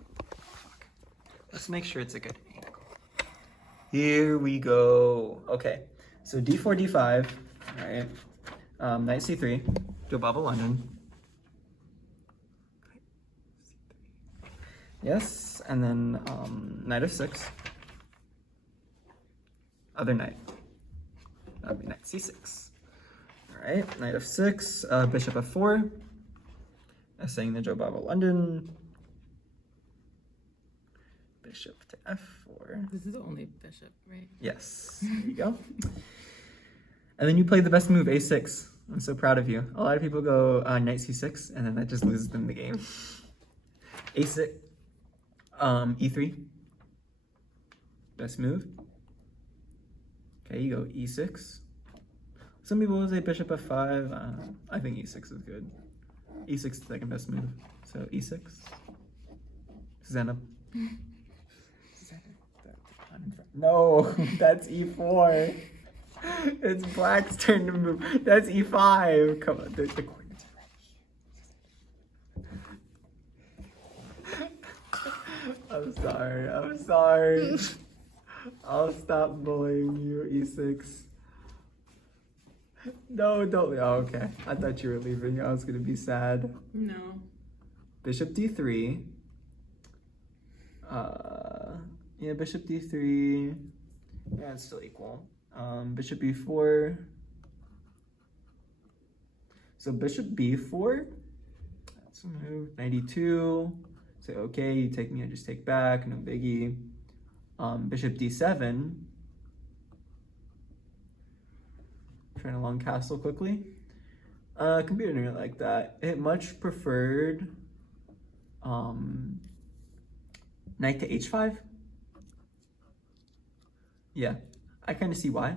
Let's make sure it's a good angle. Here we go. Okay, so d4, d5. All right. Knight c3. Joe Baba London. Yes, and then knight f6. Other knight. That would be knight c6. All right, knight f6. Bishop f4. Saying the Joe Baba London. Bishop to f4. This is the only bishop, right? Yes, there you go. And then you play the best move, a6. I'm so proud of you. A lot of people go knight c6, and then that just loses them the game. a6, e3. Best move. Okay, you go e6. Some people will say bishop f5. I think e6 is good. E6 is the second best move. So e6. Susanna. No, that's e4. It's black's turn to move. That's e5. Come on, the coordinates are right here. I'm sorry. I'll stop bullying you, e6. No, don't. Oh, okay. I thought you were leaving. I was gonna be sad. No. Bishop d3. Yeah, bishop d3. Yeah, it's still equal. Bishop b4. So bishop b4. That's a move. 92. Say okay, you take me, I just take back. No biggie. Bishop d7. Trying a long castle quickly. Computer didn't like that. It much preferred knight to h5. Yeah, I kind of see why.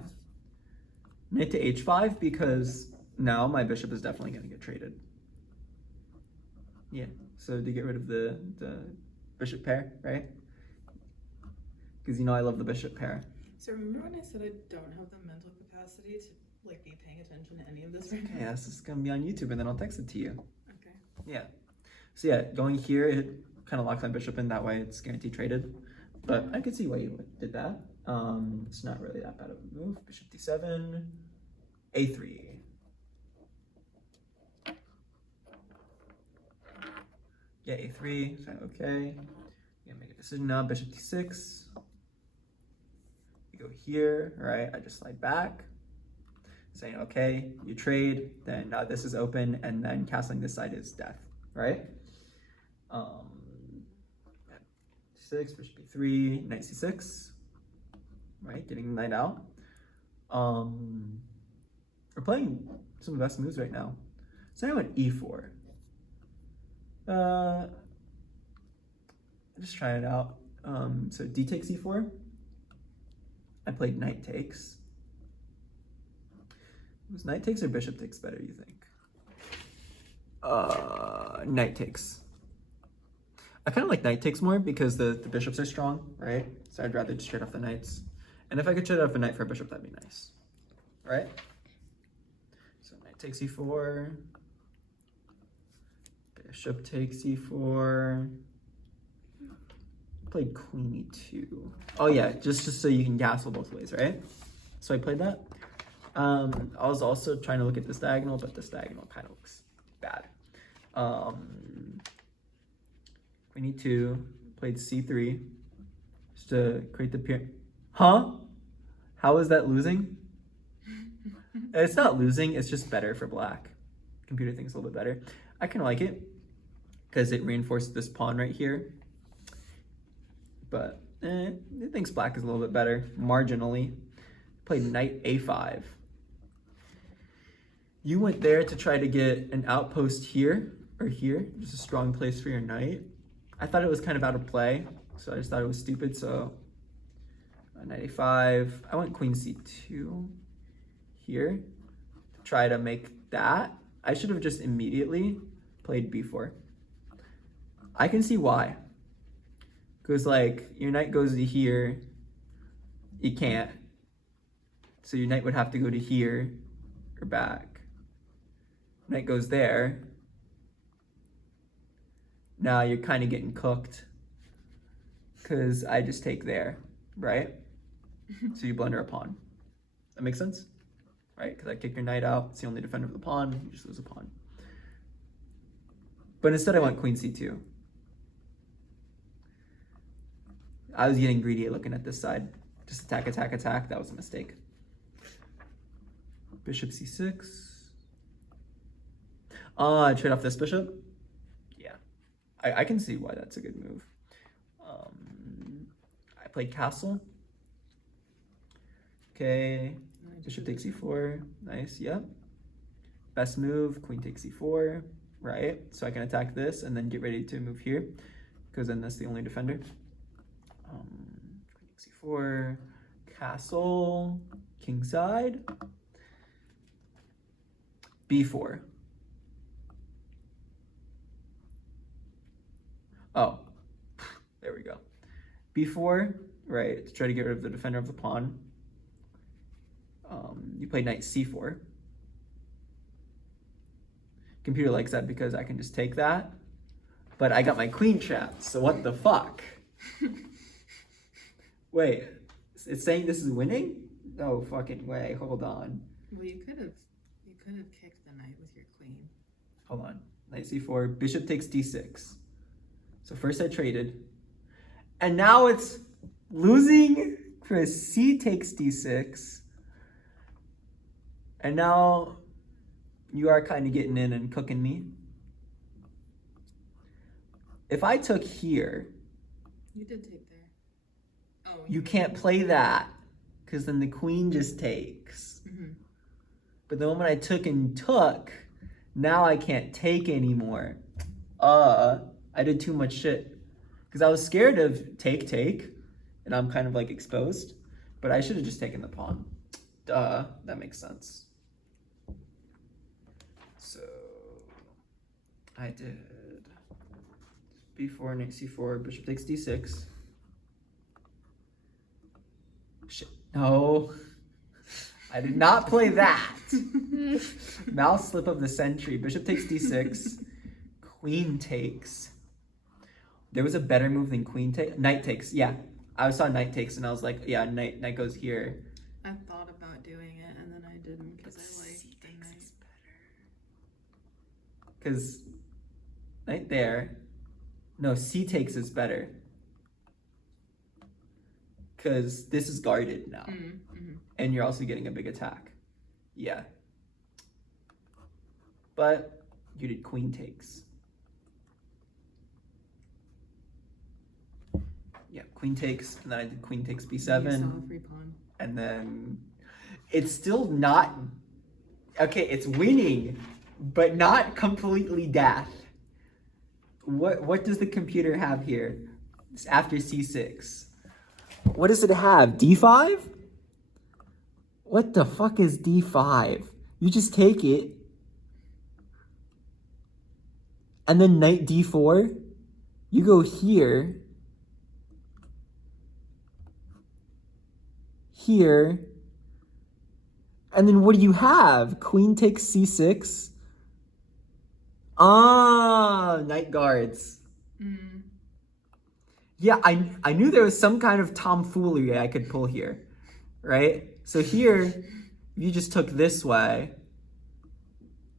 knight to h5 because now my bishop is definitely going to get traded. Yeah, so to get rid of the bishop pair, right? Because you know I love the bishop pair. So remember when I said I don't have the mental capacity to like be paying attention to any of this right now? Yeah, this is going to be on YouTube and then I'll text it to you. Okay. Yeah. So yeah, going here, it kind of locks my bishop in. That way it's guaranteed traded. But I could see why you did that. It's not really that bad of a move. Bishop d7, a3. Yeah, a3, fine, okay. Gonna make a decision now, bishop d6. You go here, right? I just slide back, saying, okay, you trade, then now this is open, and then castling this side is death, right? D6, bishop b3, knight c6, right? Getting the knight out. We're playing some of the best moves right now. So I went e4. Just trying it out. So d takes e4. I played knight takes. Was knight takes or bishop takes better, you think? Knight takes. I kind of like knight takes more because the bishops are strong, right? So I'd rather just trade off the knights. And if I could trade off a knight for a bishop, that'd be nice, right? So knight takes e4. Bishop takes e4. Played queen e2. Oh yeah, just so you can castle both ways, right? So I played that. I was also trying to look at this diagonal, but this diagonal kind of looks bad. Queen e2, played c3, just to create the pair. Huh? How is that losing? It's not losing, it's just better for black. Computer thinks a little bit better. I kind of like it because it reinforces this pawn right here. But it thinks black is a little bit better, marginally. Played knight a5. You went there to try to get an outpost here or here, just a strong place for your knight. I thought it was kind of out of play, so I just thought it was stupid. So knight a5. I went queen c2 here to try to make that. I should have just immediately played b4. I can see why. Because like your knight goes to here, you can't. So your knight would have to go to here or back. Knight goes there. Now you're kind of getting cooked because I just take there, right? So you blunder a pawn. That makes sense? Right? Because I kick your knight out. It's the only defender of the pawn. You just lose a pawn. But instead I went queen c2. I was getting greedy looking at this side. Just attack, attack, attack. That was a mistake. Bishop c6. I trade off this bishop. Yeah. I can see why that's a good move. I played castle. Okay. Bishop takes e4. Nice. Yep. Best move. Queen takes e4. Right. So I can attack this and then get ready to move here. Because then that's the only defender. Queen takes e4. Castle. Kingside. b4. Oh, there we go. b4, right, to try to get rid of the defender of the pawn. You play knight c4. Computer likes that because I can just take that, but I got my queen trapped, so what the fuck? Wait, it's saying this is winning? No fucking way, hold on. Well, you could have kicked the knight with your queen. Hold on, knight c4, bishop takes d6. So first I traded, and now it's losing because c takes d6. And now you are kind of getting in and cooking me. If I took here, You did take there. Oh. you can't play that because then the queen just takes. Mm-hmm. But the moment I took and took, now I can't take anymore. I did too much shit. Because I was scared of take, and I'm kind of like exposed. But I should have just taken the pawn. Duh, that makes sense. So I did b4, knight c4, bishop takes d6. Shit, no. I did not play that. Mouse slip of the century. Bishop takes d6. Queen takes. There was a better move than queen take. Knight takes. Yeah, I saw knight takes, and I was like, yeah, knight goes here. I thought about doing it and then I didn't because I like the knight. Because knight there. No, c takes is better. Because this is guarded now. Mm-hmm. And you're also getting a big attack. Yeah. But you did queen takes. Yeah, queen takes, and then I did queen takes You b7. saw a free pawn. And then it's still not okay, it's winning, but not completely death. What does the computer have here? It's after c6. What does it have? d5? What the fuck is d5? You just take it. And then knight d4. You go here. Here. And then what do you have? Queen takes c6. Ah, knight guards. Mm. Yeah, I knew there was some kind of tomfoolery I could pull here, right? So here, if you just took this way,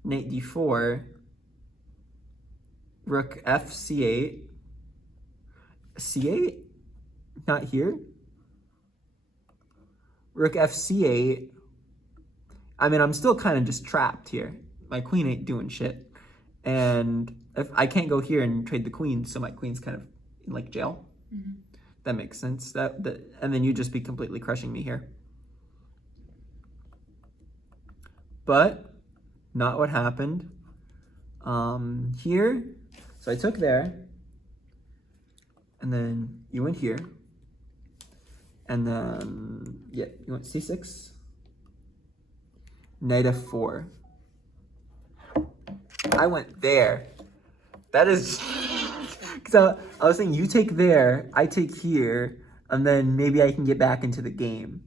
knight d4, rook f c8, c8, not here, rook f c8. I mean, I'm still kind of just trapped here. My queen ain't doing shit. And if I can't go here and trade the queen, so my queen's kind of in like jail. Mm-hmm. That makes sense. That and then you'd just be completely crushing me here. But not what happened. Here, so I took there, and then you went here, and then yeah, you went c6, knight f4. I went there. That is. So I was saying you take there, I take here, and then maybe I can get back into the game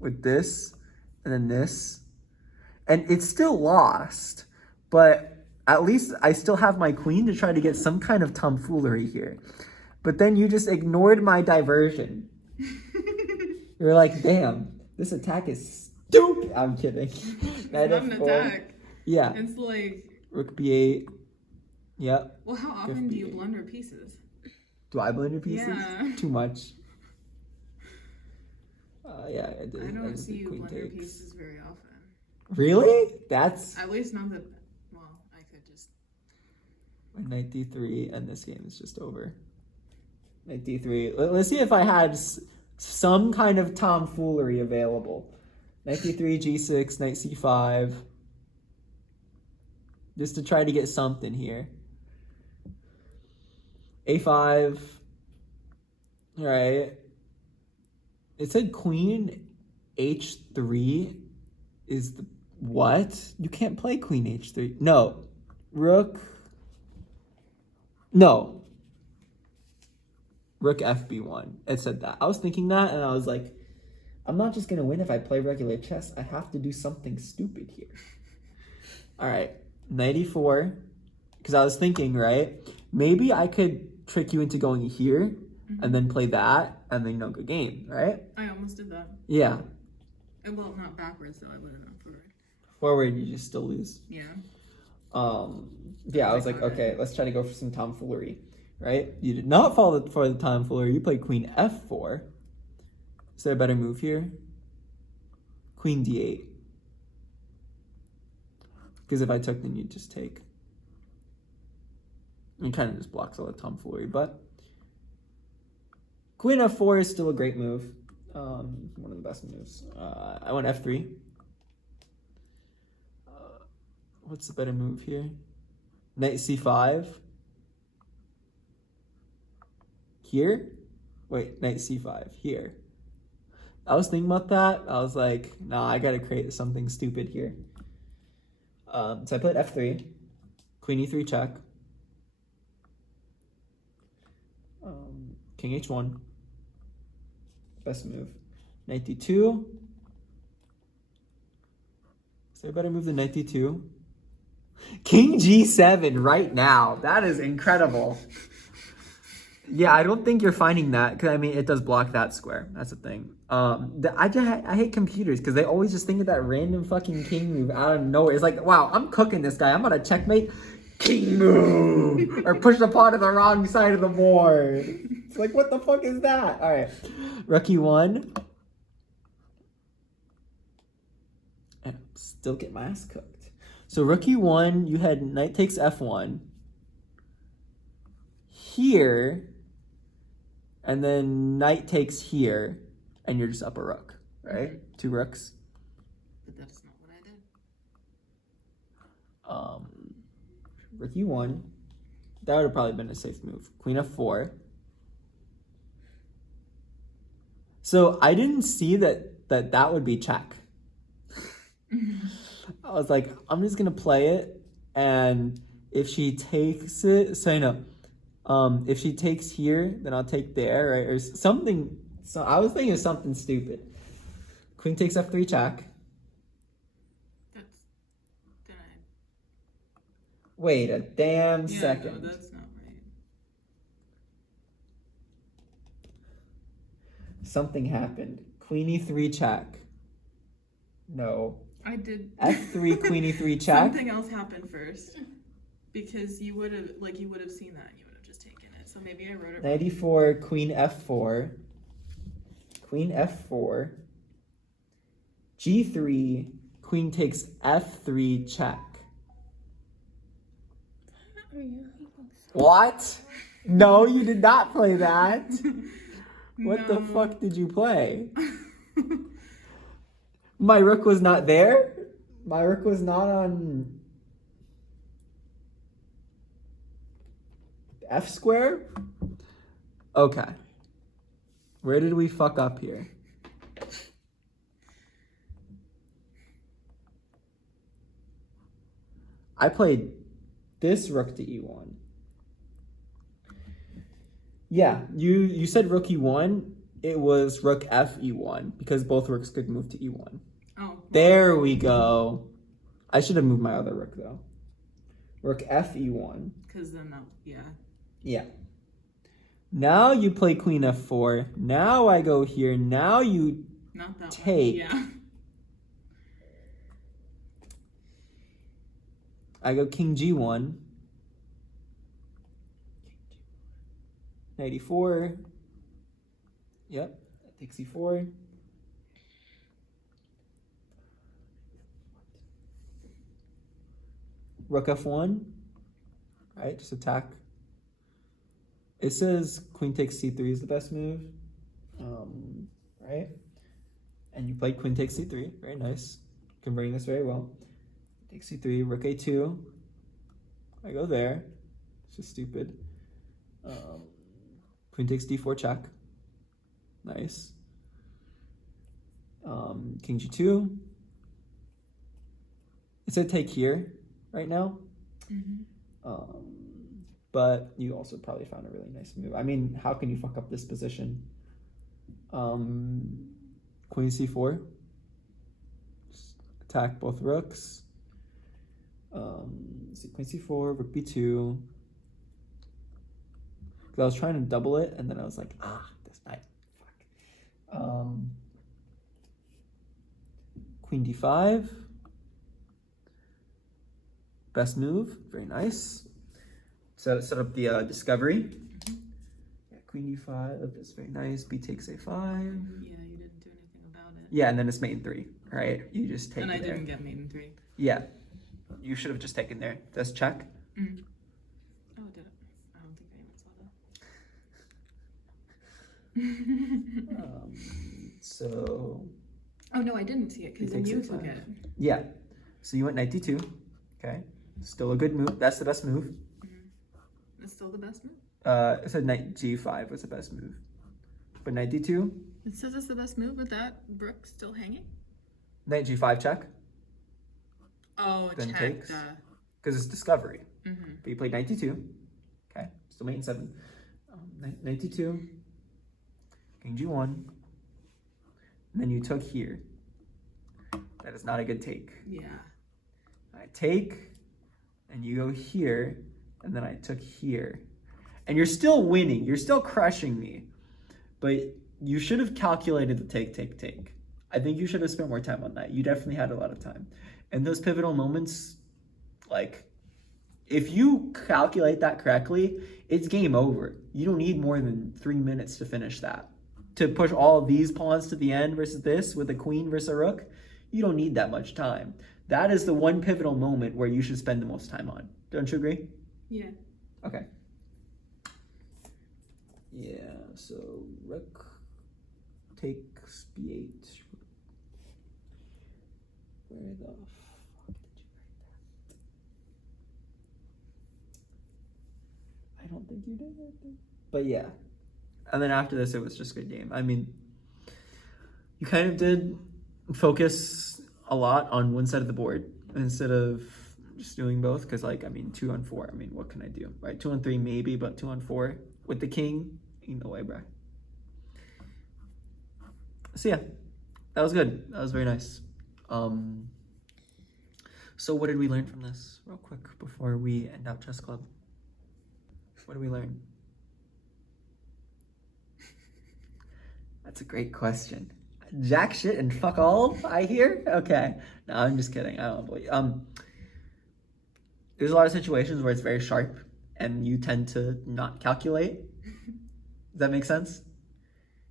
with this, and then this. And it's still lost, but at least I still have my queen to try to get some kind of tomfoolery here. But then you just ignored my diversion. You're like, damn, this attack is stupid. I'm kidding. It's not an attack. Yeah. It's like, Rook b8. Yep. well, how often do you blunder pieces? Do I blunder pieces? Yeah. Too much. Yeah, I did. I don't did see you queen blunder takes. pieces very often. Really? That's At least not that. Well, I could just. knight d3, and this game is just over. Knight d3. Let's see if I had some kind of tomfoolery available. Knight d3, g6, knight c5. Just to try to get something here. a5. All right. It said queen h3 is the what? You can't play queen h3. No. Rook. No. Rook fb1. It said that. I was thinking that, and I was like, I'm not just gonna win if I play regular chess. I have to do something stupid here. All right. Knight e4. Because I was thinking, right? Maybe I could trick you into going here and then play that, and then good game, right? I almost did that. Yeah. Well, not backwards though. I would have gone forward. Forward, you just still lose. Yeah. Yeah, I was like, okay, let's try to go for some tomfoolery, right? You did not fall for the tomfoolery. You played queen f4. Is there a better move here? Queen d8. Because if I took, then you'd just take. It kind of just blocks all the tomfoolery, but queen f4 is still a great move. One of the best moves. I went f3. What's the better move here? Knight c5. Here? Wait, knight c5. Here. I was thinking about that. I was like, nah, I gotta create something stupid here. So I played f3, queen e3 check, king h1, best move, knight d2. Is there a better move than knight d2? King g7 right now. That is incredible. Yeah, I don't think you're finding that, because I mean it does block that square. That's the thing. I hate computers because they always just think of that random fucking king move out of nowhere. It's like, wow, I'm cooking this guy. I'm gonna checkmate, king move, or push the pawn to the wrong side of the board. It's like, what the fuck is that? All right, rook e1, and still get my ass cooked. So rook e1, you had knight takes f1 here. And then knight takes here, and you're just up a rook, right? 2 rooks. But that's not what I did. Rook e1. That would have probably been a safe move. Queen f4. So I didn't see that would be check. I was like, I'm just gonna play it, and if she takes it, so if she takes here, then I'll take there, right? Or something. So I was thinking of something stupid. Queen takes f3 check. That's denied. Wait a damn Yeah, second. no, that's not right. Something happened. Queen e3 check. No. I did. F3 queen e3 check. Something else happened first, because you would have seen that and you would have just taken it. So maybe I wrote it wrong. 94 queen f4. Queen f4. G3. Queen takes f3 check. What? No, you did not play that. What the No. fuck did you play? My rook was not there? My rook was not on F square? Okay. Where did we fuck up here? I played this rook to e1. Yeah, you said rook e1. It was rook f e1 because both rooks could move to e1. Oh. There we go. I should have moved my other rook though. Rook f e1. Because then that, yeah. Yeah. Now you play queen f4. Now I go here. Now you Not that take. one. Yeah. I go king g1. 94. Yep. Takes e4. Rook f1. Right, just attack. It says queen takes c3 is the best move. Right? And you played queen takes c3. Very nice. Converting this very well. Takes c3, rook a2. I go there. It's just stupid. Queen takes d4 check. Nice. King g2. It said take here right now. Mm-hmm. But you also probably found a really nice move. I mean, how can you fuck up this position? Queen c4. Just attack both rooks. Let's see, queen c4, rook b2. Because I was trying to double it, and then I was like, this knight, fuck. Queen d5. Best move, very nice. Set up the discovery. Yeah, queen d5, that's very nice. B takes a5. Yeah, you didn't do anything about it. Yeah, and then it's mate in 3, right? You just take And it I there. didn't get mate in 3. Yeah, you should have just taken there. That's check. Mm. Oh, did it? I don't think anyone saw that. So Oh no, I didn't see it because then takes you a5. took it. yeah, so you went knight d2. Okay, still a good move. That's the best move. It's still the best move. It said knight g5 was the best move, but knight d2, It says it's the best move with that rook still hanging. Knight g5 check, Oh, Then check. takes. because it's discovery. Mm-hmm. But you played knight d2. Okay, still mate in 7. Knight d2, king g1, and then you took here. That is not a good take. Yeah. I take, and you go here, and then I took here. And you're still winning. You're still crushing me. But you should have calculated the take. I think you should have spent more time on that. You definitely had a lot of time. And those pivotal moments, like, if you calculate that correctly, it's game over. You don't need more than 3 minutes to finish that. To push all of these pawns to the end versus this with a queen versus a rook, you don't need that much time. That is the one pivotal moment where you should spend the most time on. Don't you agree? Yeah. Okay. Yeah, so rook takes b8. Where the fuck did you write that? I don't think you did that. But yeah. And then after this, it was just a good game. I mean, you kind of did focus a lot on one side of the board instead of just doing both. Because, like, I mean, 2 on 4. I mean, what can I do, right? 2 on 3 maybe, but 2 on 4 with the king, ain't no way, bro. So yeah, that was good. That was very nice. So what did we learn from this, real quick, before we end out chess club? What did we learn? That's a great question. Jack shit and fuck all, I hear? Okay. No, I'm just kidding. I don't believe. There's a lot of situations where it's very sharp and you tend to not calculate. Does that make sense?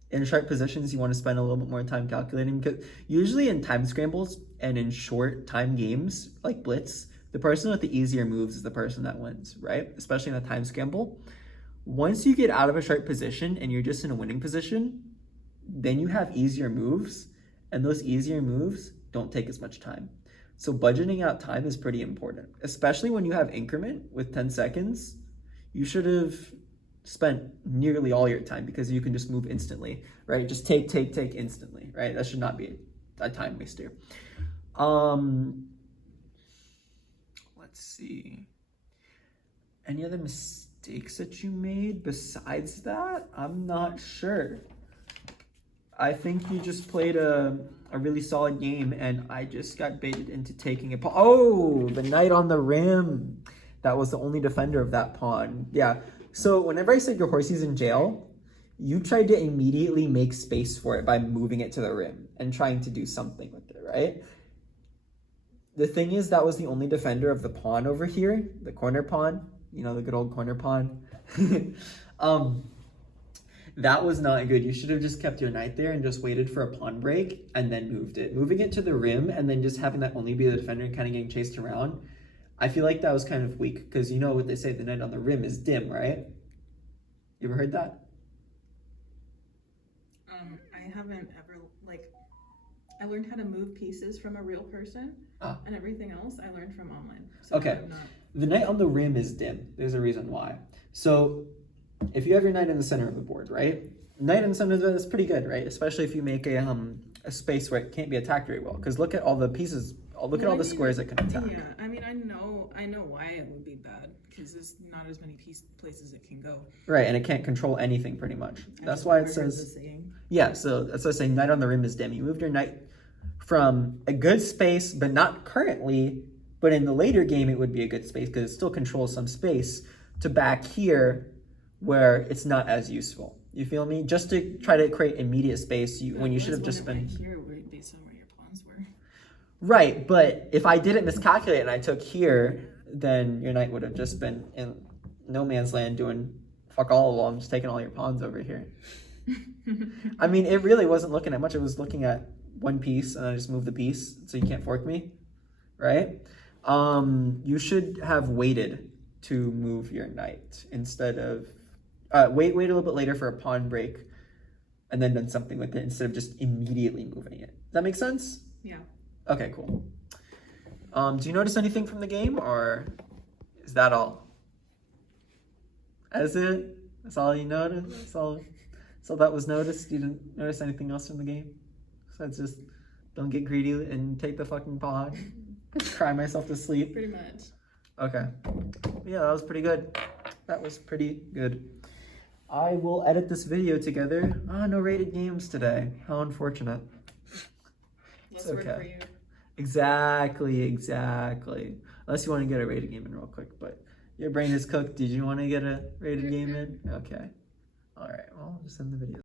In sharp positions, you want to spend a little bit more time calculating, because usually in time scrambles and in short time games like Blitz, the person with the easier moves is the person that wins, right? Especially in a time scramble. Once you get out of a sharp position and you're just in a winning position, then you have easier moves, and those easier moves don't take as much time. So budgeting out time is pretty important, especially when you have increment with 10 seconds. You should have spent nearly all your time, because you can just move instantly, right? Just take instantly, right? That should not be a time waster. Let's see. Any other mistakes that you made besides that? I'm not sure. I think you just played a really solid game, and I just got baited into taking a pawn. Oh, the knight on the rim. That was the only defender of that pawn. Yeah. So whenever I said your horsey's in jail, you tried to immediately make space for it by moving it to the rim and trying to do something with it, right? The thing is, that was the only defender of the pawn over here, the corner pawn, you know, the good old corner pawn. That was not good. You should have just kept your knight there and just waited for a pawn break and then moved it. Moving it to the rim and then just having that only be the defender and kind of getting chased around, I feel like that was kind of weak, because you know what they say, the knight on the rim is dim, right? You ever heard that? I haven't ever, like, I learned how to move pieces from a real person, and everything else I learned from online. So Okay. The knight on the rim is dim. There's a reason why. So if you have your knight in the center of the board, right? Knight in the center of the board is pretty good, right? Especially if you make a space where it can't be attacked very well. Because look at all the pieces, look at all the squares it can attack. Yeah, I mean, I know why it would be bad, because there's not as many places it can go. Right, and it can't control anything pretty much. That's why it says, yeah, so that's why I say knight on the rim is dim. You moved your knight from a good space, but not currently, but in the later game it would be a good space because it still controls some space, to back here where it's not as useful. You feel me? Just to try to create immediate space when you should have just been... Here based on where your pawns were. Right, but if I didn't miscalculate and I took here, then your knight would have just been in no man's land doing fuck all while I'm just taking all your pawns over here. I mean, it really wasn't looking at much. It was looking at one piece, and I just moved the piece, so you can't fork me, right? You should have waited to move your knight instead of... wait a little bit later for a pawn break, and then done something with it instead of just immediately moving it. Does that make sense? Yeah. Okay, cool. Do you notice anything from the game, or is that all? That's it? That's all you notice? So that was noticed. You didn't notice anything else from the game? Besides just don't get greedy and take the fucking pod. Cry myself to sleep. Pretty much. Okay. Yeah, that was pretty good. That was pretty good. I will edit this video together. No rated games today. How unfortunate. Less It's work okay. for you. Exactly. Unless you want to get a rated game in real quick, but your brain is cooked. Did you want to get a rated game in? Okay. All right. Well, I'll just end the video.